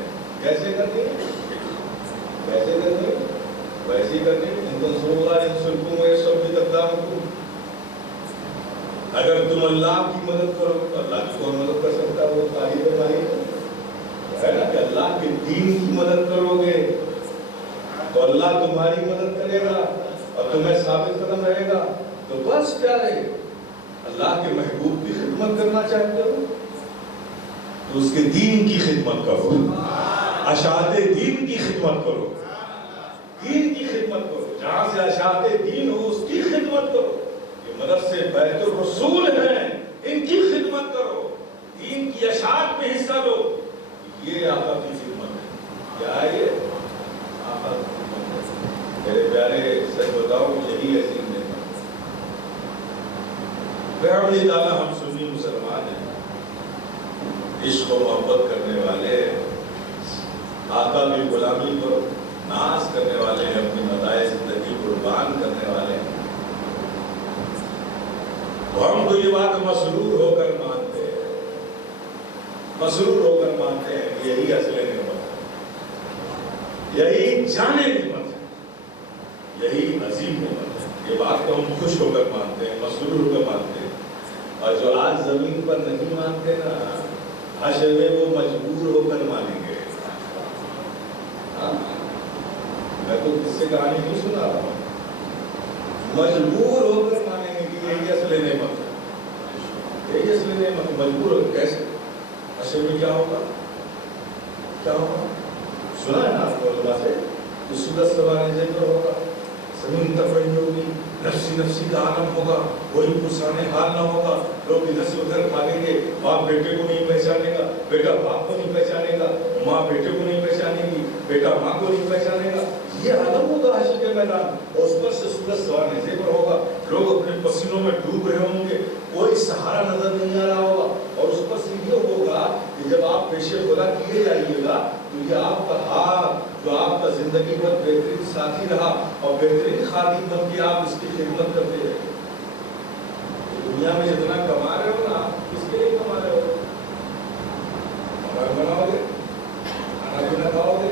کیسے کرنی ہے؟ کیسے کرنی ہے؟ ویسے کرنی ہے، ان تنصروا اللہ ینصرکم ویثبت اقدامکم۔ اگر تم اللہ کی مدد کرو تو اللہ کی کون مدد کر سکتا ہے؟ وہ تعریف ہے نا کہ اللہ کے دین کی مدد کرو گے تو اللہ تمہاری مدد کرے گا اور تمہیں ثابت قدم رہے گا۔ تو بس پیارے، اللہ کے محبوب کی خدمت کرنا چاہتے ہو تو اس کے دین کی خدمت کرو، اشاعت دین کی خدمت کرو، دین کی خدمت کرو، جہاں سے اشاعت دین ہو اس کی خدمت کرو۔ یہ مدرسے بیت الرسول ہیں، ان کی خدمت کرو، دین کی اشاعت میں حصہ لو۔ یہ آقا کی خدمت ہے۔ کیا ہے یہ؟ آقا کی خدمت ہے۔ میرے پیارے سچ بتاؤ، یہی عظیم نعمت ہے۔ بہت تعالیٰ ہم سنی مسلمان ہیں، عشق و محبت کرنے والے، آقا کی غلامی پر ناز کرنے والے ہیں، اپنی متاع زندگی قربان کرنے والے ہیں۔ تو ہم تو یہ بات مسرور ہو کر مانتے ہیں، مسرور ہو کر مانتے ہیں کہ یہی اصل نعمت ہے، یہی جامع نعمت ہے، یہی عظیم نعمت ہے۔ یہ بات تو ہم خوش ہو کر مانتے ہیں، مسرور ہو کر مانتے ہیں۔ اور جو آج زمین پر نہیں مانتے نا، حشر میں وہ مجبور ہو کر مانیں گے۔ میں تو کس سے کہانی نہیں سنا رہا ہوں، مجبور ہو کر مانیں گے کہ یہی اصل نعمت ہے، یہی اصل نعمت ہے۔ مجبور ہو کیسے؟ حشر میں کیا ہوگا؟ کیا ہوگا؟ سنا ہے نا آپ کو علماء سے، صورت سوال ذکر ہوگا، زمین تفرج ہوگی، نفسی نفسی کا عالم ہوگا، کوئی پرسان حال نہ ہوگا، لوگ ادھر سے ادھر بھاگیں گے، باپ بیٹے کو نہیں پہچانے گا، بیٹا باپ کو نہیں پہچانے گا، ماں بیٹے کو نہیں پہچانے گی، بیٹا ماں کو نہیں پہچانے گا۔ یہ عالم ہوگا حشر کے میدان، اور اس پر سے صورت سوال ذکر ہوگا، لوگ اپنے پسینوں میں ڈوب رہے ہوں گے، کوئی سہارا نظر نہیں آ رہا ہوگا، اور اس پر سے یہ ہوگا کہ جب آپ پیش خدا کیے جائیے گا تو یہ آپ کا ہاتھ جو آپ کا زندگی پر بہترین ساتھی رہا اور بہترین خادم بن کے آپ اس کی خدمت کرتے رہے۔ دنیا میں جتنا کما رہے ہو نا، کس کے لیے کما رہے ہو؟ مکان بناؤ گے، کھانا پینا کھاؤ گے،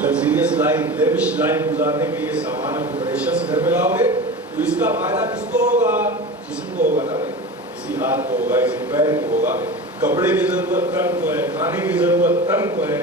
لگزریس لائف، لیوش لائف گزارنے کے لیے سامان آپریشنز گھر میں لاؤ گے، تو اس کا فائدہ کس کو ہوگا؟ جسم کو ہوگا نا بھائی، کسی ہاتھ کو ہوگا، کسی پیر کو ہوگا۔ کپڑے کی ضرورت تن کو ہے، کھانے کی ضرورت تن کو ہے،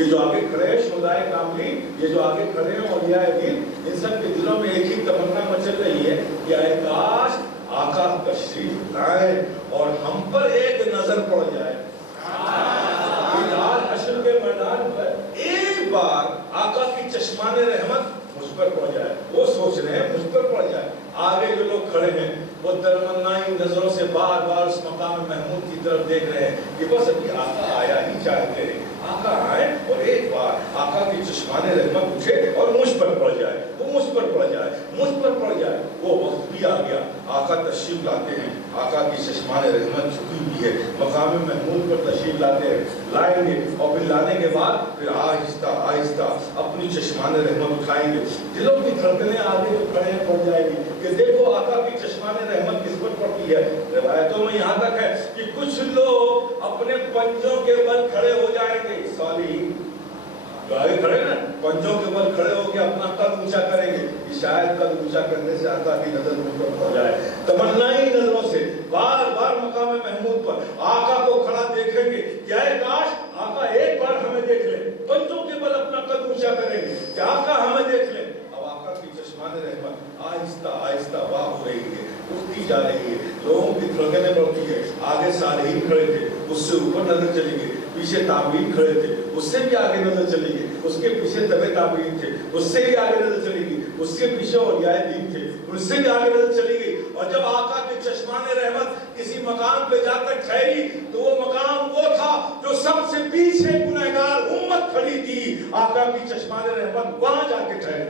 یہ جو آگے کھڑے ہیں شہدائے کاملین، یہ جو آگے کھڑے ہیں اولیاء دین، ان سب کے دلوں میں ایک ہی تمنا مچل رہی ہے کہ اے کاش آقا تشریف لائے اور ہم پر ایک نظر پڑ جائے، حشر کے میدان پر ایک بار آقا کی چشمان رحمت مجھ پر پڑ جائے۔ وہ سوچ رہے ہیں مجھ پر پڑ جائے۔ آگے جو لوگ کھڑے ہیں وہ تمنائی نظروں سے بار بار اس مقام محمود کی طرف دیکھ رہے ہیں کہ بس ابھی آقا آیا ہی چاہتے ہیں، آقا آئے اور ایک بار آقا کی چشمان رحمت اٹھے اور مجھ پر پڑ جائے، وہ مجھ پر پڑ جائے، مجھ پر پڑ جائے۔ وہ وقت بھی آ گیا، آقا تشریف لاتے ہیں، آقا کی چشمان رحمت جھکی ہوئی ہے، مقام محمود پر تشریف لاتے ہیں، لائیں گے اور پھر لانے کے بعد پھر آہستہ آہستہ اپنی چشمان رحمت اٹھائیں گے۔ دلوں کی دھڑکنیں آگے جو کھڑے ہیں پڑ جائے گی کہ دیکھو آقا کی چشمان رحمت کس پر پڑتی ہے۔ روایتوں میں یہاں تک ہے کہ کچھ لوگ اپنے پنجوں کے بل کھڑے ہو جائیں گے، صالحین جو آگے کھڑے نا پنجوں کے بل کھڑے ہو کے اپنا قد اونچا کریں گے کہ شاید قد اونچا کرنے سے آقا کی نظر مجھ پر پڑ جائے۔ تمنائی نظروں سے بار بار مقام محمود پر آقا کو کھڑا دیکھیں گے کہ اے کاش آقا ایک بار ہمیں دیکھ لیں، پنجوں کے بل اپنا قد اونچا کریں گے کہ آقا ہمیں دیکھ لیں۔ اب آقا کی چشمان رحمت آہستہ آہستہ واہ ہو رہی ہے، اٹھتی جا رہی ہے، لوگوں کی دھڑکنیں بڑھتی ہے۔ آگے صالحین کھڑے تھے، اس سے اوپر نظر چلی گئی، پیچھے تابعین کھڑے تھے، اس سے بھی آگے نظر چلی گئی، اس کے پیچھے تبع تابعین تھے، اس سے بھی آگے نظر چلی گئی، اس کے پیچھے اولیاء دین تھے، اس سے بھی آگے نظر چلی گئی۔ اور جب آقا کی چشمان رحمت کسی مقام پہ جا کر ٹھہری تو وہ مقام وہ تھا جو سب سے پیچھے گنہگار امت کھڑی تھی، آقا کی چشمان رحمت وہاں جا کے ٹھہری۔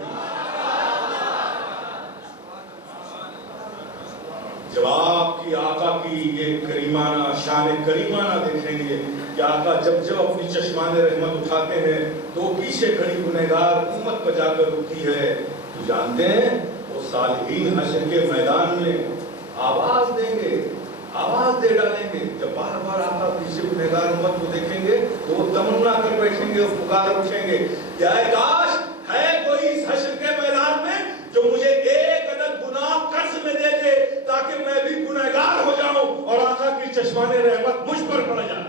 جب آپ کی آقا کی یہ کریمانہ شان کریمانہ دیکھیں گے کہ آقا جب اپنی چشمان رحمت اٹھاتے ہیں تو پیچھے کھڑی گنہگار امت پر جا کر رکتی ہے، تو جانتے ہیں وہ صالحین حشر کے میدان میں آواز دیں گے، آواز دے ڈالیں گے۔ جب بار بار آقا پیچھے گنہگار امت کو دیکھیں گے تو وہ تمنا کر بیٹھیں گے اور پکار اٹھیں گے کہ اے کاش ہے کوئی اس حشر کے میدان میں جو مجھے ایک عدد گناہ قرض میں دے دے تاکہ میں بھی گنہگار ہو جاؤں اور آقا کی چشمان رحمت مجھ پر پڑ جائے۔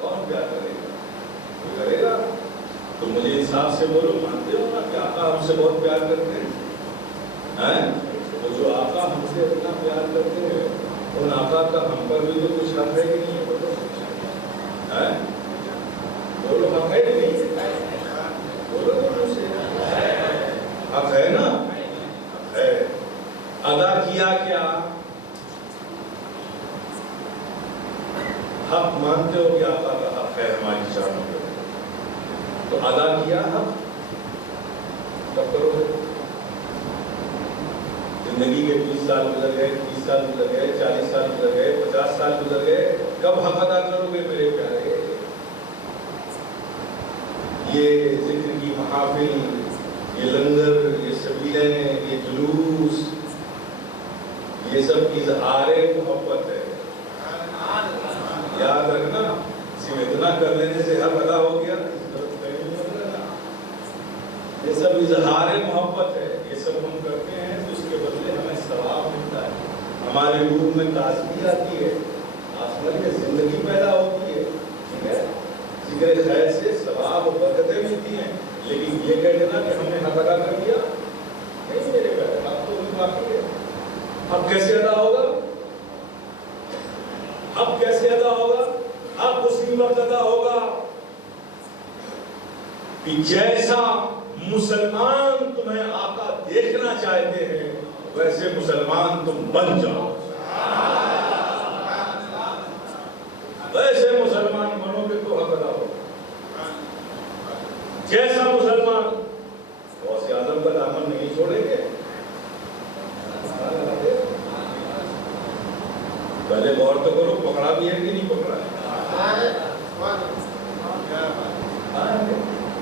کون پیار کرے گا؟ کوئی کرے گا؟ تو مجھے انصاف سے بولو، مانتے ہو نا کہ آقا ہم سے بہت پیار کرتے ہیں؟ تو جو آقا ہم سے اتنا پیار کرتے ہیں ان آقا کا ہم پر بھی تو کچھ حق ہے کہ نہیں ہے؟ بولو حق ہے کہ نہیں؟ بولو حق ہے نا؟ ہے۔ ادا کیا کیا؟ حق مانتے ہو کہ آقا کا حق ہے ہماری شانوں پر، تو ادا کیا حق کب کرو گے؟ زندگی کے 20 سال گزر گئے، 30 سال گزر گئے، 40 سال گزر گئے، 50 سال گزر گئے، کب حق ادا کرو گے میرے پیارے؟ یہ ذکر کی محافل، یہ لنگر، یہ سبیلیں، یہ جلوس، یہ سب اظہار محبت ہے۔ یاد رکھنا، صرف اتنا کر لینے سے حق ادا ہو گیا، یہ سب اظہار محبت ہے۔ یہ سب ہم کرتے ہیں تو اس کے بدلے ہمیں ثواب ملتا ہے، ہمارے روح میں تازگی آتی ہے، آسمان میں زندگی پیدا ہوتی ہے، ٹھیک ہے؟ ذکر خیر سے ثواب و برکتیں ملتی ہیں، لیکن یہ کہہ دینا کہ ہم نے حق ادا کر دیا، نہیں میرے پیارے، حق تو بھی باقی ہے۔ حق کیسے ادا ہوگا؟ حق کیسے ادا ہوگا؟ حق اسی وقت ادا ہوگا کہ جیسا مسلمان تمہیں آقا دیکھنا چاہتے ہیں ویسے مسلمان تم بن جاؤ، ویسے مسلمان بنو گے تو حق ادا ہوگا۔ جیسا مسلمان غوث اعظم کا دامن نہیں چھوڑیں گے، پہلے غور تو کرو پکڑا بھی ہے کہ نہیں پکڑا ہے؟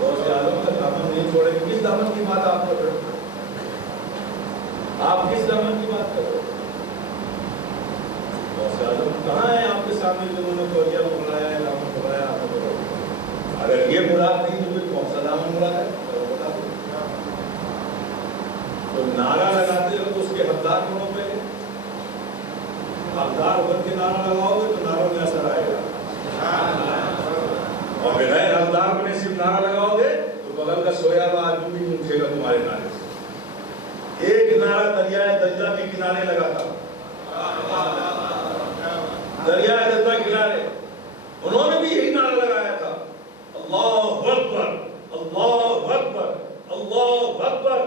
غوث اعظم کا دامن نہیں چھوڑیں گے۔ کس دامن کی بات آپ کر رہے ہو؟ آپ کس دامن کی بات کر رہے ہو؟ غوث اعظم کہاں ہے آپ کے سامنے جنہوں نے توجہ پکڑایا ہے، دامن پکڑایا آپ کو؟ اگر یہ مراد نہیں تو پھر کون سا دامن مراد ہے؟ بتا دو۔ تو نعرہ لگاتے ہو تو اس کے حقدار کون پہ؟ حقدار بن کے نعرہ لگاؤ گے تو نعروں میں اثر آئے گا، اور بغیر حقدار بنے صرف نعرہ لگاؤ گے تو بغل کا سویا ہوا آدمی بھی اٹھے گا تمہارے نعرے سے۔ ایک نعرہ دریائے دجلہ کے کنارے لگا تھا، دریائے دجلہ کے کنارے انہوں نے بھی یہی نعرہ لگایا تھا، اللہ اکبر اللہ اکبر اللہ اکبر،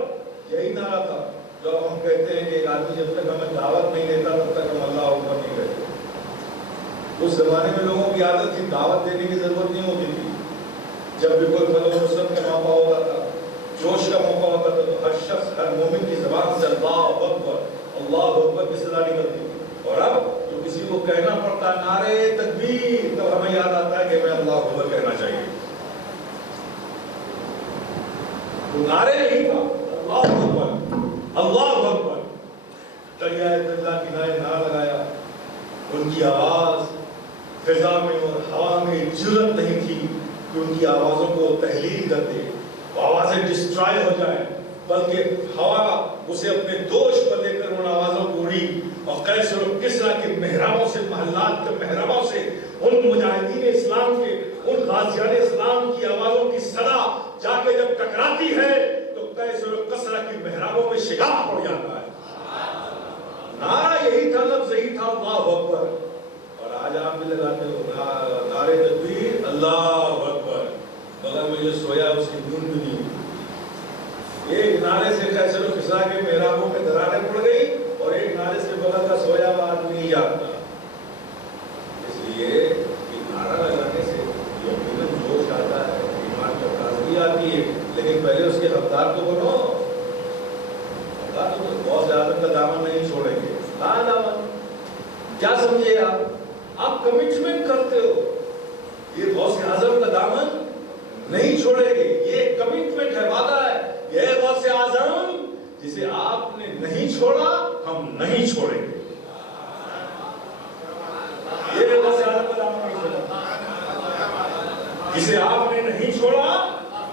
یہی نعرہ تھا۔ جب ہم کہتے ہیں کہ ایک آدمی جب تک ہمیں دعوت نہیں دیتا تب تک ہم اللہ اکبر نہیں کہتے۔ اس زمانے میں لوگوں کی عادت تھی، دعوت دینے کی ضرورت نہیں ہوتی تھی، جب بھی کوئی فضل و نصرت کا موقع ہوتا تھا، جوش کا موقع ہوتا تھا، تو ہر شخص ہر مومن کی زبان سے اللہ اکبر کی صدا نکلتی تھی۔ اور اب جو کسی کو کہنا پڑتا ہے نعرے تکبیر، تب ہمیں یاد آتا ہے کہ ہمیں اللہ اکبر کہنا چاہیے۔ تو نعرے نہیں تھا، اللہ اکبر اللہ اکبر۔ دریائے دجلہ کنارے نعرہ لگایا، ان کی آواز فضا میں اور ہوا میں جرأت نہیں تھی کہ ان کی آوازوں کو تحلیل کر دے، آوازیں ڈسٹرائے ہو جائیں، بلکہ ہوا اسے اپنے دوش پر لے کر ان آوازوں کو اڑی، اور قیصر و کسریٰ کے محرابوں سے، محلات کے محرابوں سے ان مجاہدین اسلام کے، ان غازیان اسلام کی آوازوں کی صدا جا کے جب ٹکراتی ہے تو قیصر و کسریٰ کی محرابوں میں شگاف پڑ جاتا ہے۔ نعرہ یہی تھا، لفظ یہی تھا، اللہ اکبر۔ اور آج آپ بھی لگاتے ہو نعرے تکبیر اللہ اکبر، بغل میں جو سویا اس کی نیند بھی نہیں ہوئی۔ ایک نعرے سے قیصر و کسریٰ کے محرابوں میں دراریں پڑ گئی، اور ایک نعرے سے بغل کا سویا ہوا آدمی نہیں جاگتا۔ اس لیے کہ نعرہ لگانے سے یقیناً جوش آتا ہے، ایمان کی تازگی آتی ہے، لیکن پہلے اس کے حقدار تو بنو۔ حقدار تو غوث اعظم کا دامن نہیں چھوڑیں گے۔ ہاں دامن کیا سمجھے آپ کمٹمنٹ کرتے ہو، یہ غوث اعظم کا دامن نہیں چھوڑیں گے، یہ کمٹمنٹ ہے، وعدہ ہے۔ یہ غوث اعظم جسے آپ نے نہیں چھوڑا ہم نہیں چھوڑیں گے، یہ غوث اعظم کا دامن نہیں چھوڑا، جسے آپ نے نہیں چھوڑا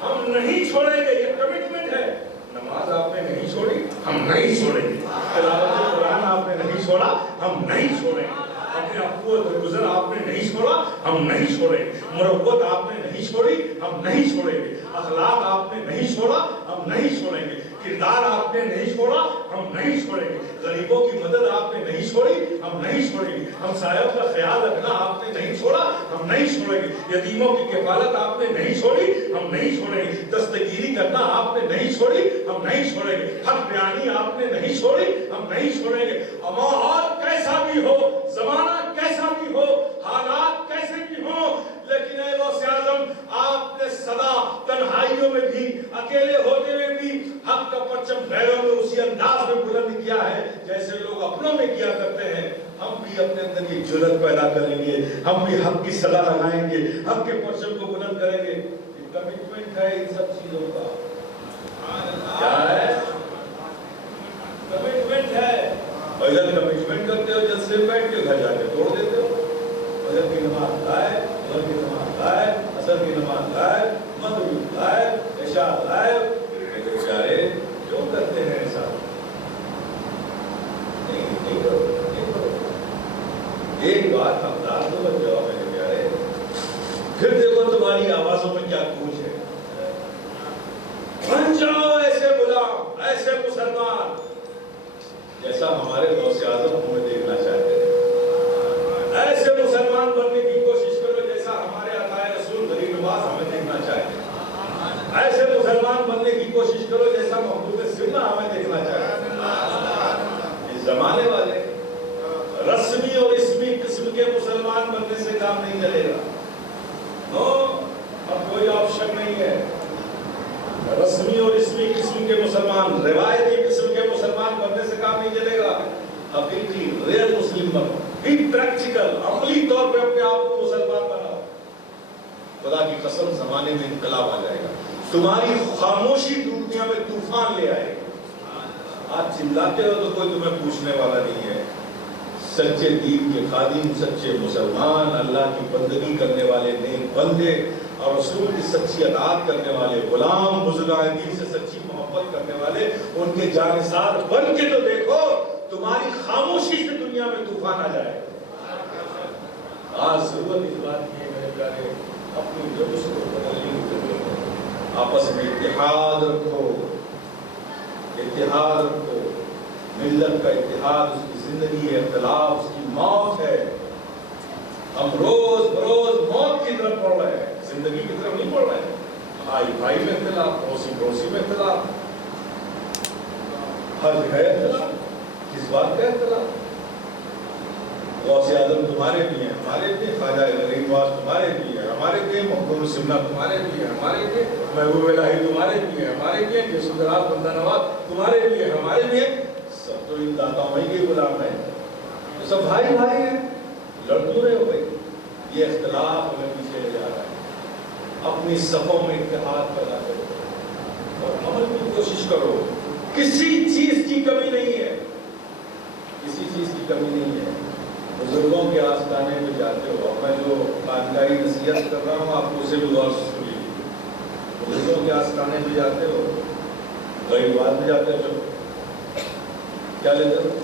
ہم نہیں چھوڑیں گے، یہ کمٹمنٹ ہے۔ نماز آپ نے نہیں چھوڑی ہم نہیں چھوڑیں گے، تلاوت قرآن آپ نے نہیں چھوڑا ہم نہیں چھوڑیں گے، اپنے ابو گزر آپ نے نہیں چھوڑا ہم نہیں چھوڑیں گے، مروت آپ نے نہیں چھوڑی ہم نہیں چھوڑیں گے، اخلاق آپ نے نہیں چھوڑا ہم نہیں چھوڑیں گے، کردار آپ نے نہیں چھوڑا ہم نہیں چھوڑیں گے، غریبوں کی مدد آپ نے نہیں چھوڑی ہم نہیں چھوڑیں گے، ہمسایوں کا خیال رکھنا آپ نے نہیں چھوڑا ہم نہیں چھوڑیں گے، یتیموں کی کفالت آپ نے نہیں چھوڑی ہم نہیں چھوڑیں گے، دستگیری کرنا آپ نے نہیں چھوڑی ہم نہیں چھوڑیں گے، حق بیانی آپ نے نہیں چھوڑی ہم نہیں چھوڑیں گے۔ ماحول کیسا بھی ہو، زمانہ کیسا بھی ہو، حالات کیسے بھی ہو، لیکن اے غوث اعظم آپ نے سدا تنہائیوں میں بھی، اکیلے ہوتے ہوئے بھی حق کا پرچم غیروں میں اسی انداز میں بلند کیا ہے جیسے لوگ اپنوں میں کیا کرتے ہیں۔ ہم بھی اپنے اندر یہ جرأت پیدا کریں گے، ہم بھی حق کی صدا لگائیں گے، حق کے پرچم کو بلند کریں گے۔ یہ کمٹمنٹ ہے ان سب چیزوں کا، کیا ہے؟ کمٹمنٹ ہے۔ اور ادھر کمٹمنٹ کرتے ہو، جلسے میں بیٹھ کے گھر جا کے توڑ دیتے ہو۔ فجر کی نماز لائے، ظہر کی نماز لائے، عصر کی نماز لائے، مغرب لائے، عشاء لائے، میرے پیارے کیوں کرتے ہیں ایسا؟ نہیں کرو، نہیں کرو۔ ایک بات حقدار تو بن جاؤ میرے پیارے، پھر دیکھو تمہاری آوازوں میں کیا گونج ہے۔ بن جاؤ ایسے غلام، ایسے مسلمان جیسا ہمارے غوث اعظم ہمیں دیکھنا چاہتے ہیں، ایسے مسلمان بننے کی کوشش کرو جیسا ہمارے عطائے رسول غریب نواز ہمیں دیکھنا چاہتے ہیں، ایسے مسلمان بننے کی کوشش کرو جیسا محبوب سمنا ہمیں دیکھنا چاہتے ہیں۔ اس زمانے والے رسمی اور اسمی قسم کے مسلمان بننے سے کام نہیں چلے گا، نو، اب کوئی آپشن نہیں ہے۔ رسمی اور اسمی قسم کے مسلمان، روایتی قسم کے مسلمان بننے سے کام نہیں چلے گا۔ حقیقی ریئل مسلم بنو، بھی پریکٹیکل عملی طور پہ اپنے آپ کو مسلمان بناؤ۔ خدا کی قسم زمانے میں انقلاب آ جائے گا، تمہاری خاموشی دنیا میں طوفان لے آئے گا۔ آج چلاتے ہو تو کوئی تمہیں پوچھنے والا نہیں ہے۔ سچے دین کے خادم، سچے مسلمان، اللہ کی بندگی کرنے والے نیک بندے اور رسول کی سچی اطاعت کرنے والے غلام، بزرگان دین سے سچی محبت کرنے والے، ان کے جانثار بن کے تو دیکھو، تو تمہاری خاموشی سے دنیا میں طوفان آ جائے. آج ضرورت اس بات کی ہے میرے پیارے, اپنی جلوس کو بدلنے کی ضرورت ہے. آپس میں اتحاد رکھو, اتحاد رکھو. ملت کا اتحاد اس کی زندگی ہے, اختلاف اس کی موت ہے. ہم روز بروز موت کی طرف بڑھ رہے ہیں, زندگی کی طرف نہیں بڑھ رہے ہیں. بھائی بھائی میں اختلاف, پڑوسی پڑوسی میں اختلاف, ہر جگہ اختلاف. کس بات کا اختلاف؟ غوث اعظم تمہارے بھی ہیں, ہمارے بھی ہیں. خواجہ غریب نواز تمہارے بھی ہیں, ہمارے بھی ہیں. مخدوم سمنا تمہارے بھی ہیں, ہمارے بھی ہیں. محبوب الہی تمہارے بھی ہیں, ہمارے بھی ہیں. یسوع دراز بندہ نواز تمہارے بھی ہیں, ہمارے بھی ہیں. سب تو ان داتاؤں ہی کے غلام ہیں, تو سب بھائی بھائی ہیں. لڑ کیوں رہے ہو بھائی؟ یہ اختلاف ہمیں پیچھے لے جا رہا ہے. اپنی صفوں میں اتحاد پیدا کرو اور عمل کی کوشش کرو. کسی چیز کی کمی نہیں ہے, کسی چیز کی کمی نہیں ہے. بزرگوں کے آستانے پہ جاتے ہو, میں جو خانقاہی نصیحت کر رہا ہوں آپ کو اسے بھی غور سے سنیے. بزرگوں کے آستانے پہ جاتے ہو, غریب آدمی جاتے ہو, کیا لیتے ہو؟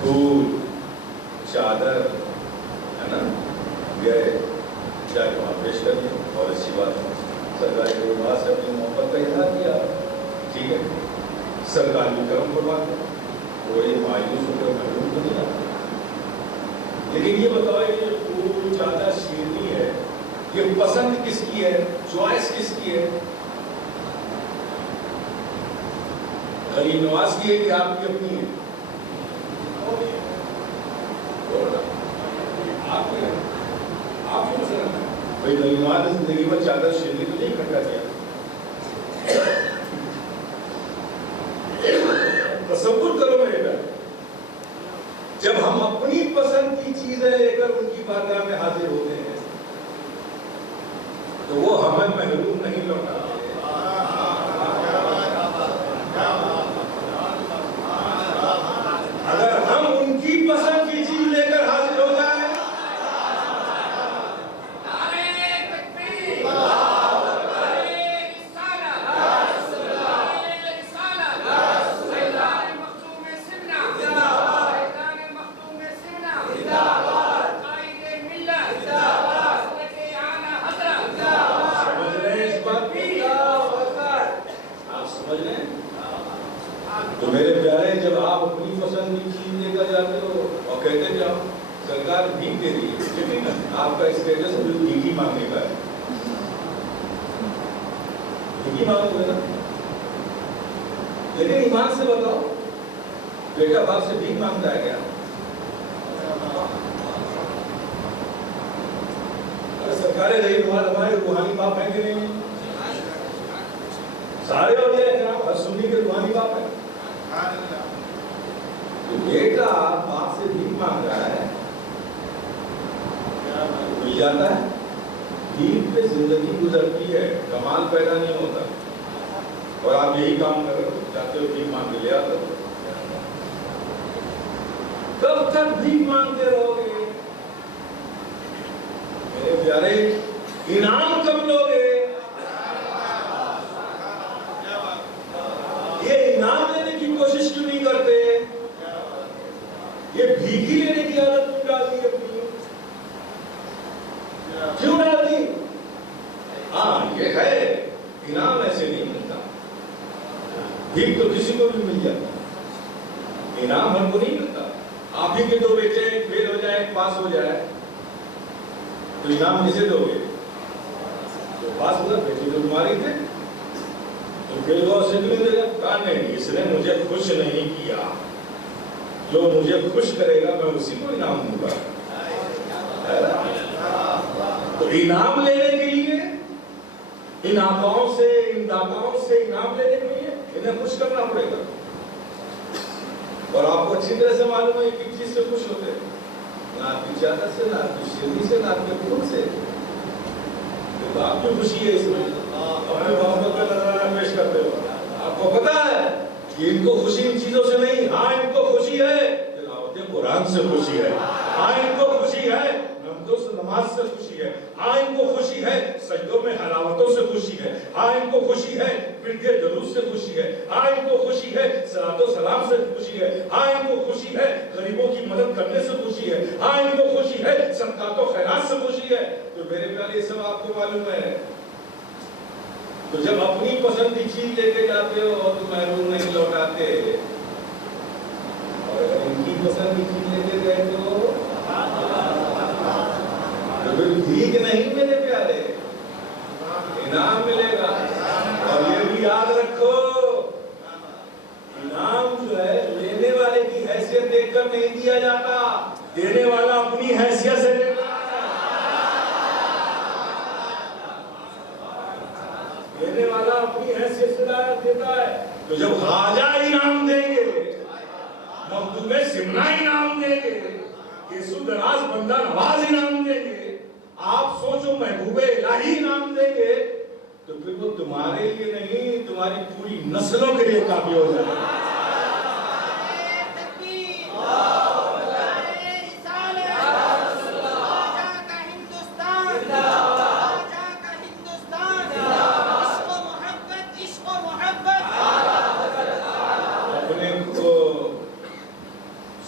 پھول, چادر, ہے نا, گئے جا کے وہاں پیش کر دیا, اور اچھی بات ہے. سرکاری دربار سے اپنی محبت کا اظہار کیا, ٹھیک ہے. سرکار بھی کرم فرما دیا, کوئی مایوس ہو کر محروم تو نہیں آتا. لیکن یہ بتاؤ, یہ پھول چادر شیرنی ہے, یہ پسند کس کی ہے, چوائس کس کی ہے؟ غریب نواز کی ہے کہ آپ کی اپنی ہے؟ آپ کی ہے, آپ کی پسند ہے. بھائی غریب نواز نے زندگی میں چادر شیرنی تو نہیں اکٹھا کیا. تصور کرو میرے گھر, جب ہم اپنی پسند کی چیزیں لے کر ان کی بارگاہ میں حاضر ہوتے ہیں تو وہ ہمیں محروم نہیں لوٹاتے. اگر ہم ان کی پسند کی چیز لے کر حاضر ہو جائیں, تو میرے پیارے, جب آپ اپنی پسند کی چیز لے کر جاتے ہو اور کہتے جاؤ سرکار بھیک دے رہی ہے, لیکن آپ کا اسٹیٹس بھیک ہی مانگنے کا ہے. بھیک ہی مانگو گے نا, لیکن ایمان سے بتاؤ, بیٹا باپ سے بھیک مانگتا ہے کیا؟ سرکار غریب نواز ہمارے روحانی باپ ہیں کہ نہیں؟ سارے اولیاء کرام ہر سنی کے روحانی باپ ہیں. تو بیٹا باپ سے بھیک مانگ رہا ہے, مل جاتا ہے. بھیک پہ زندگی گزرتی ہے, کمال پیدا نہیں ہوتا. اور آپ یہی کام کر رہے ہو, چاہتے ہو بھیک مانگ کے لے آتے ہو. کب تک بھیک مانگتے رہو گے میرے پیارے؟ انعام کب لو گے؟ یہ انعام لینے کی کوشش کیوں نہیں کرتے؟ یہ بھیکی لینے کی عادت کیوں ڈال دی اپنی؟ کیوں ڈال دی؟ ہاں یہ ہے, انعام ایسے نہیں ملتا. بھیک تو کسی کو بھی مل جاتا, انعام ہم کو نہیں ملتا. آپ ہی کے دو بیٹے, ایک فیل ہو جائے ایک پاس ہو جائے, تو انعام کسے دو گے؟ تو پاس ہو جائے, بیٹے تو تمہاری تھے, تو پھر وہ اسے کیوں دے گا؟ کہا نہیں, اس نے مجھے خوش نہیں کیا, جو مجھے خوش کرے گا میں اسی کو انعام دوں گا. تو انعام لینے کے لیے, ان آقاؤں سے, ان داقاؤں سے انعام لینے کے لیے انہیں خوش کرنا پڑے گا. اور آپ کو اچھی طرح سے معلوم ہے کہ چیز سے خوش ہوتے ہیں, نہ آپ کی چادر سے, نہ آپ کی شیرنی سے, نہ آپ کے پھول سے. تو آپ کی خوشی ہے اس میں, اپنے محبت کا نظرانہ پیش کرتے ہو. آپ کو پتا ہے کہ ان کو خوشی ان چیزوں سے نہیں, ہاں ان کو خوشی ہے تلاوت قرآن سے خوشی ہے, ہاں ان کو خوشی ہے نمازوں سے, نماز سے خوشی ہے, ہاں ان کو خوشی ہے سجدوں میں حلاوتوں سے خوشی ہے, ہاں ہاں ان کو خوشی ہے پھر دروس سے خوشی ہے، ہاں ان کو خوشی ہے صلاۃ و سلام سے خوشی ہے، ہاں ان کو خوشی ہے غریبوں کی مدد کرنے سے خوشی ہے، ہاں ان کو خوشی ہے صدقات و خیرات سے خوشی ہے۔ تو میرے پیارے یہ سب آپ کو معلوم ہے۔ تو جب اپنی پسند کی چیز لے کے جاتے ہو تو محروم نہیں لوٹاتے، اور اگر ان کی پسند کی چیز لے کے گئے تو پھر بھیک نہیں میرے پیارے، انعام ملے گا۔ اور یہ بھی یاد رکھو، انعام جو ہے لینے والے کی حیثیت دیکھ کر نہیں دیا جاتا، دینے والا اپنی حیثیت سے دیتا ہے، دینے والا اپنی حیثیت سے دیتا ہے۔ تو جب خواجہ انعام دیں گے، مخدوم سمنا انعام دیں گے، یسوع دراز بندہ نواز انعام دیں گے، آپ سوچو محبوب الہی انعام دیں گے، تو پھر وہ تمہارے لیے نہیں تمہاری پوری نسلوں کے لیے کافی ہو جائے گا۔ اپنے کو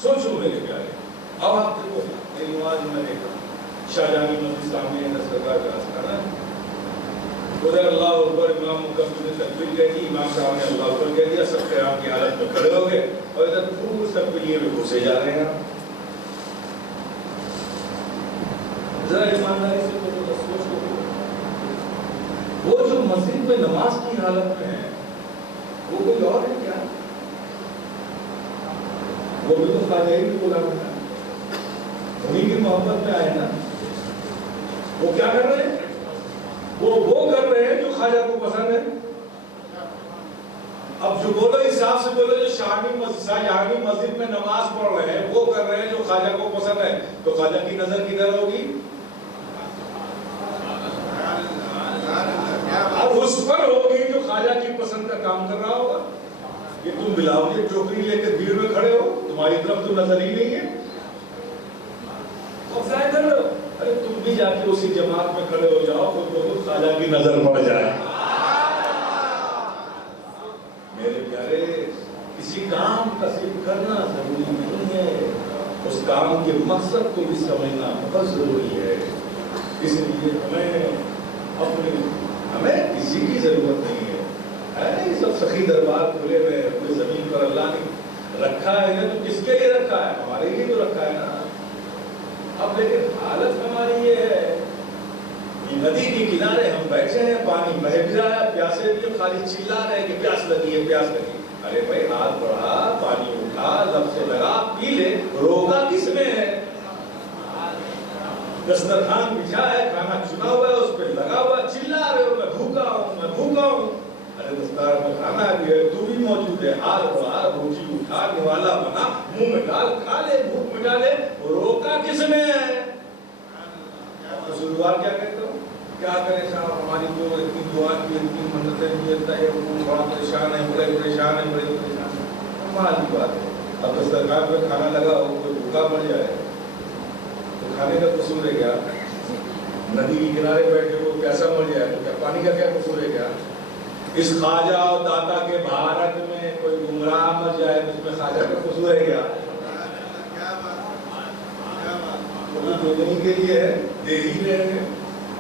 سوچو میرے پیارے۔ اب آپ دیکھو میری نماز میں دیکھا شاہجہانی مسجد سامنے ہے سرکار کا آستانہ، ادھر اللہ اکبر امام مکبر نے تکبیر کہہ دی، امام صاحب نے اللہ اکبر کہہ دیا، سب قیام کی حالت میں کھڑے ہو گئے اور ادھر پھول سب کے لیے گھسے جا رہے ہیں۔ ذرا ایمانداری سے سوچو، وہ جو مسجد میں نماز کی حالت میں ہے وہ کوئی اور ہے کیا؟ وہ بھی تو خواجہ ہی بولا ہے، انہیں کی محبت میں آئے نا۔ وہ کیا کر رہے ہیں؟ وہ کر رہے ہیں جو خواجہ کو پسند ہے۔ اب جو بولو حساب سے بولو، جو شاہجہانی مسجد میں نماز پڑھ رہے ہیں وہ کر رہے ہیں جو خواجہ کو پسند ہے، تو خواجہ کی نظر کدھر ہوگی؟ اب اس پر ہوگی جو خواجہ کی پسند کا کام کر رہا ہوگا۔ کہ تم بلاؤ یہ ٹوکری لے کے بھیڑ میں کھڑے ہو، تمہاری طرف تو نظر ہی نہیں ہے، ارے تم بھی جا کے اسی جماعت میں کھڑے ہو جاؤ، خود بخود خواجہ کی نظر پڑ جائے۔ میرے پیارے، کسی کام کا ذکر کرنا ضروری نہیں ہے، اس کام کے مقصد کو بھی سمجھنا بہت ضروری ہے۔ اس لیے ہمیں کسی کی ضرورت نہیں ہے۔ یہ سب سخی دربار کھلے ہوئے اپنی زمین پر اللہ نے رکھا ہے تو کس کے لیے رکھا ہے؟ ہمارے لیے تو رکھا ہے نا۔ اب لیکن حالت ہماری یہ ہے کہ ندی کے کنارے ہم بیٹھے ہیں، پانی بہہ بھی رہا ہے، پیاسے بھی خالی چلا رہے ہیں کہ پیاس لگی ہے پیاس لگی۔ ارے بھائی ہاتھ بڑھا، پانی اٹھا، لب سے لگا، پی لے، روکا کس میں ہے؟ دسترخوان بچھا ہے، کھانا چنا ہوا ہے، اس پہ لگا ہوا، چلا رہے ہو میں بھوکا ہوں میں بھوکا ہوں۔ ارے دستار میں کھانا بھی ہے، تو بھی موجود ہے، ہاتھ بڑھا، روٹی اٹھا، نوالا بنا، منہ میں ڈال، کھا لے، بھوک مٹا لے، روکا کس میں ہے؟ قصوروار کیا کہتے ہو؟ کیا کریں صاحب، ہماری تو اتنی دعا کی، اتنی منتیں کی، اتنا یہ بڑا پریشان ہے، بڑے پریشان ہے، بڑے پریشان ہے۔ کمال کی بات ہے۔ اب دسترخوان پہ کھانا لگا ہو، کوئی بھوکا مر جائے تو کھانے کا قصور ہے کیا؟ ندی کے کنارے بیٹھے ہو پیاسا مر جائے تو کیا پانی کا کیا قصور ہے کیا؟ اس خواجہ اور داتا کے بھارت میں کوئی گمراہ مر جائے تو اس میں خواجہ کا قصور ہے کیا؟ دینے کے لیے ہے، دے ہی رہے ہیں،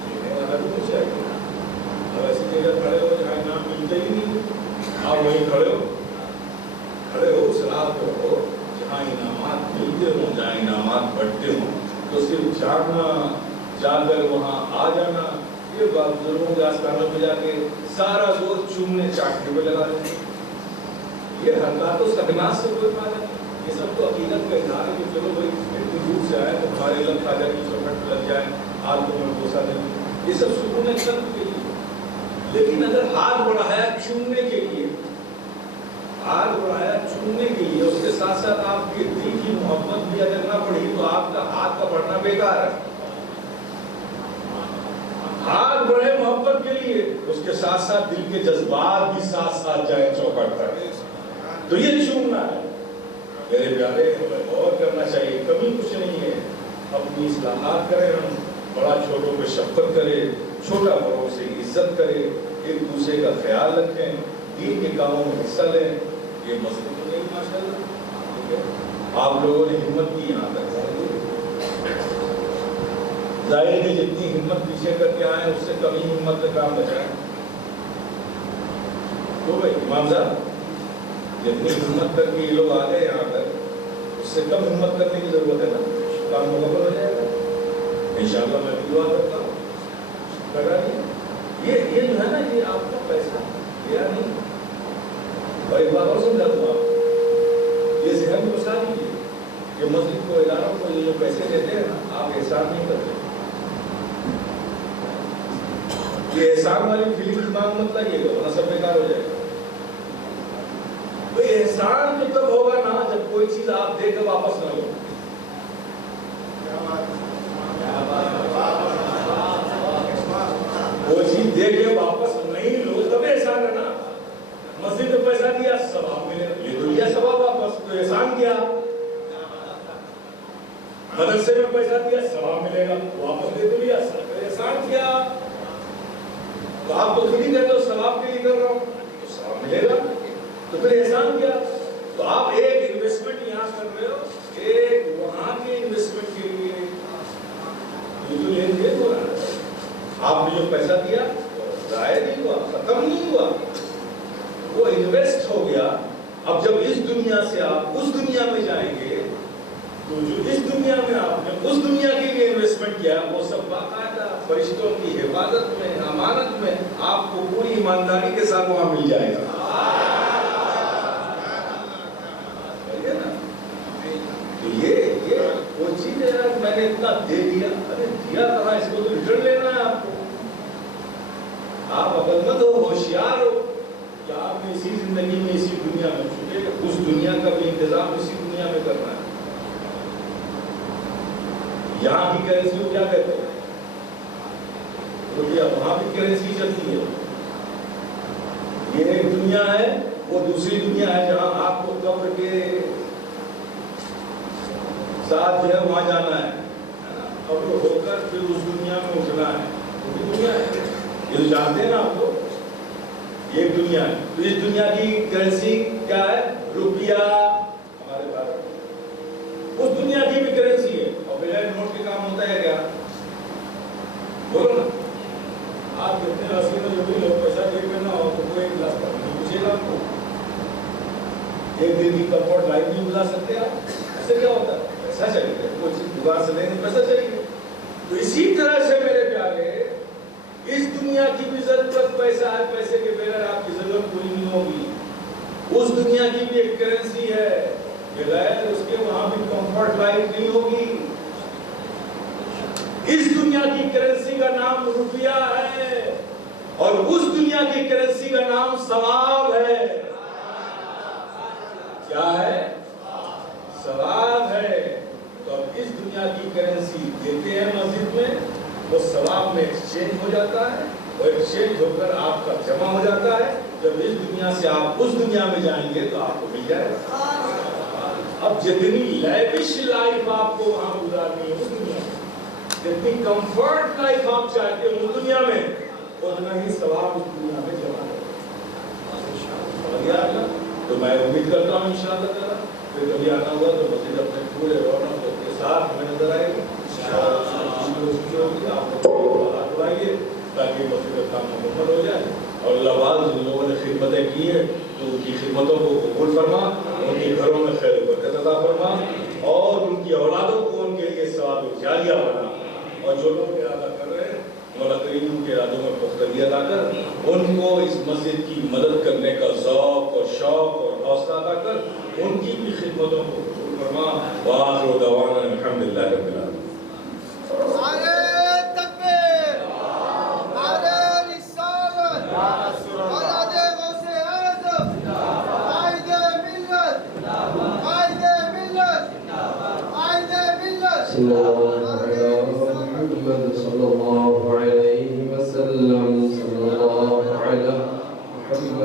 دینے والا بھی کچھ چاہیے۔ اب ایسی جگہ کھڑے ہو جہاں انعام ملتے ہی نہیں، آپ وہیں کھڑے ہو سلام کرو جہاں انعامات ملتے ہوں، جہاں انعامات بڑھتے ہوں، تو صرف جانا، جا کر وہاں آ جانا، یہ بات بزرگوں کے آستانوں پہ جا کے سارا زور چومنے چاٹنے پہ لگا دیتے، یہ حرکات و سکنات سے کوئی فائدہ نہیں۔ یہ سب تو عقیدت کا اظہار ہے کہ چلو بھائی اتنی دور سے آئے تو ہمارے لگ خواجہ کی چوکھٹ لگ جائے، ہاتھ کو میں بوسا دیں، یہ سب سکون قلب کے لیے۔ لیکن اگر ہاتھ بڑھایا چومنے کے لیے، ہاتھ بڑھایا چومنے کے لیے، اس کے ساتھ ساتھ آپ کے دل کی محبت بھی اگر نہ بڑھی تو آپ کا ہاتھ کا بڑھنا بیکار ہے۔ ہاتھ بڑھے محبت کے لیے، اس کے ساتھ ساتھ دل کے جذبات بھی ساتھ ساتھ جائیں چوکھٹ تک، تو یہ چومنا ہے۔ میرے پیارے، غور کرنا چاہیے، کمی کچھ نہیں ہے، اپنی اصلاحات کریں، ہم بڑا چھوٹوں پہ شفقت کرے، چھوٹا بڑوں سے عزت کرے، ایک دوسرے کا خیال رکھیں، دین کے کاموں میں حصہ لیں. یہ مسئلہ تو نہیں ماشاءاللہ. ٹھیک ہے، آپ لوگوں نے ہمت کی یہاں تک. ظاہر ہے جتنی ہمت پیچھے کر کے آئے اس سے کمی ہمت کا کام بچائیں. تو بھائی امام صاحب جتنی ہمت کر کے یہ لوگ آ گئے یہاں تک اس سے کم ہمت کرنے کی ضرورت ہے نا. کام مکمل ہو جائے گا انشاءاللہ. میں بھی دعا کرتا ہوں. یہ جو ہے نا یہ آپ کا پیسہ لیا نہیں. اور ایک بات اور سمجھا دوں آپ یہ ذہن کو بسا دیجیے کہ مسجد کو اداروں کو یہ جو پیسے دیتے ہیں نا آپ احسان نہیں کرتے. یہ احسان والی فیلنگ دماغ مت لائیے گا ورنہ سب بیکار ہو جائے گا. تو احسان تو تب ہوگا نا جب کوئی چیز آپ دے کر واپس نہ لو. وہ چیز دے کے واپس نہیں لو تب احسان ہے نا. مسجد میں پیسہ دیا ثواب ملے گا، یہ تو لیا ثواب واپس، تو احسان کیا. مدرسے میں پیسہ دیا ثواب ملے گا، واپس دے تو لیا احسان کیا. تو آپ تو خود ہی کہتے ہو ثواب کے لیے کر رہا ہوں تو ثواب ملے گا، تو پھر احسان کیا. تو آپ ایک انویسٹمنٹ یہاں کر رہے ہو، ایک وہاں کے انویسٹمنٹ کے لیے جو لین دین ہو رہا ہے. آپ نے جو پیسہ دیا ضائع نہیں ہوا، ختم نہیں ہوا، وہ انویسٹ ہو گیا. اب جب اس دنیا سے آپ اس دنیا میں جائیں گے تو جو اس دنیا میں آپ نے اس دنیا کے لیے انویسٹمنٹ کیا وہ سب باقاعدہ فرشتوں کی حفاظت میں امانت میں آپ کو پوری ایمانداری کے ساتھ وہاں مل جائے گا. تو یہ وہ چیز ہے یار میں نے اتنا دے دیا. ارے دیا کہاں، اس کو تو ریٹرن لینا ہے آپ کو. آپ عقل مند ہو، ہوشیار ہو کہ آپ نے اسی زندگی میں اسی دنیا میں چھوٹے اس دنیا کا بھی انتظام اسی دنیا میں کرنا ہے. یہاں کی کرنسی کو کیا کہتے ہیں؟ روپیہ. وہاں بھی کرنسی چلتی ہے. یہ ایک دنیا ہے، وہ دوسری دنیا ہے جہاں آپ کو قبر کے ساتھ جو ہے وہاں جانا ہے. قبر ہو کر پھر اس دنیا میں اٹھنا ہے. وہ بھی دنیا ہے، یہ تو جانتے ہیں نا آپ لوگ. یہ ایک دنیا ہے. تو اس دنیا کی کرنسی کیا ہے؟ روپیہ. ہمارے بھارت اس دنیا کی بھی کرنسی ہے. اور بغیر نوٹ کے کام ہوتا ہے کیا؟ بولو نا. آپ کتنے راستے میں جو بھی لوگ پیسہ جیب میں نہ ہو تو کوئی گلاس پانی نہیں پوچھے گا آپ کو. ایک دن کی کمفرٹ لائف نہیں گزار سکتے آپ. ایسے کیا ہوتا ہے؟ پیسہ چاہیے. کوئی چیز دکان سے لیں گے پیسہ چاہیے. تو اسی طرح سے میرے پیارے اس دنیا کی بھی ضرورت پیسہ ہے. پیسے کے بغیر آپ کی ضرورت پوری نہیں ہوگی. اس دنیا کی بھی ایک کرنسی ہے، بغیر اس کے وہاں بھی کمفرٹ لائف نہیں ہوگی. اس دنیا کی کرنسی کا نام روپیہ ہے اور اس دنیا کی کرنسی کا نام ثواب ہے. کیا ہے؟ ثواب ہے. تو اب اس دنیا کی کرنسی دیتے ہیں مسجد میں، وہ ثواب میں ایکسچینج ہو جاتا ہے اور ایکسچینج ہو کر آپ کا جمع ہو جاتا ہے. جب اس دنیا سے آپ اس دنیا میں جائیں گے تو آپ کو مل جائے گا. اب جتنی لیوش لائف آپ کو وہاں گزارنی ہے اس دنیا میں، جتنی کمفرٹ لائف آپ چاہتے ہیں اس دنیا میں، اتنا ہی ثواب اس دنیا میں جمع ہے. تو میں امید کرتا ہوں انشاءاللہ تعالی پھر کبھی آنا ہوا تو مسجد اپنے پورے رونق کے ساتھ ہمیں نظر آئے گی. آپ کو ہاتھ اٹھائیے تاکہ مسجد کا کام مکمل ہو جائے. اور اللہ بعض جن لوگوں نے خدمتیں کی ہیں تو ان کی خدمتوں کو قبول فرما، ان کے گھروں میں خیر و برکت عطا فرما اور ان کی اولادوں کو ان کے لیے ثواب جاریہ بنا. اور جو لوگ ارادہ کر رہے ہیں مولا کریم ان کے ارادوں میں پختگی عطا کر ان کو اس مسجد کی مدد کرنے کا ذوق اور شوق اور حوصلہ عطا کر ان کی بھی خدمتوں کو قبول فرما. وآخر دعوانا الحمدللہ رب العالمین. بسم الله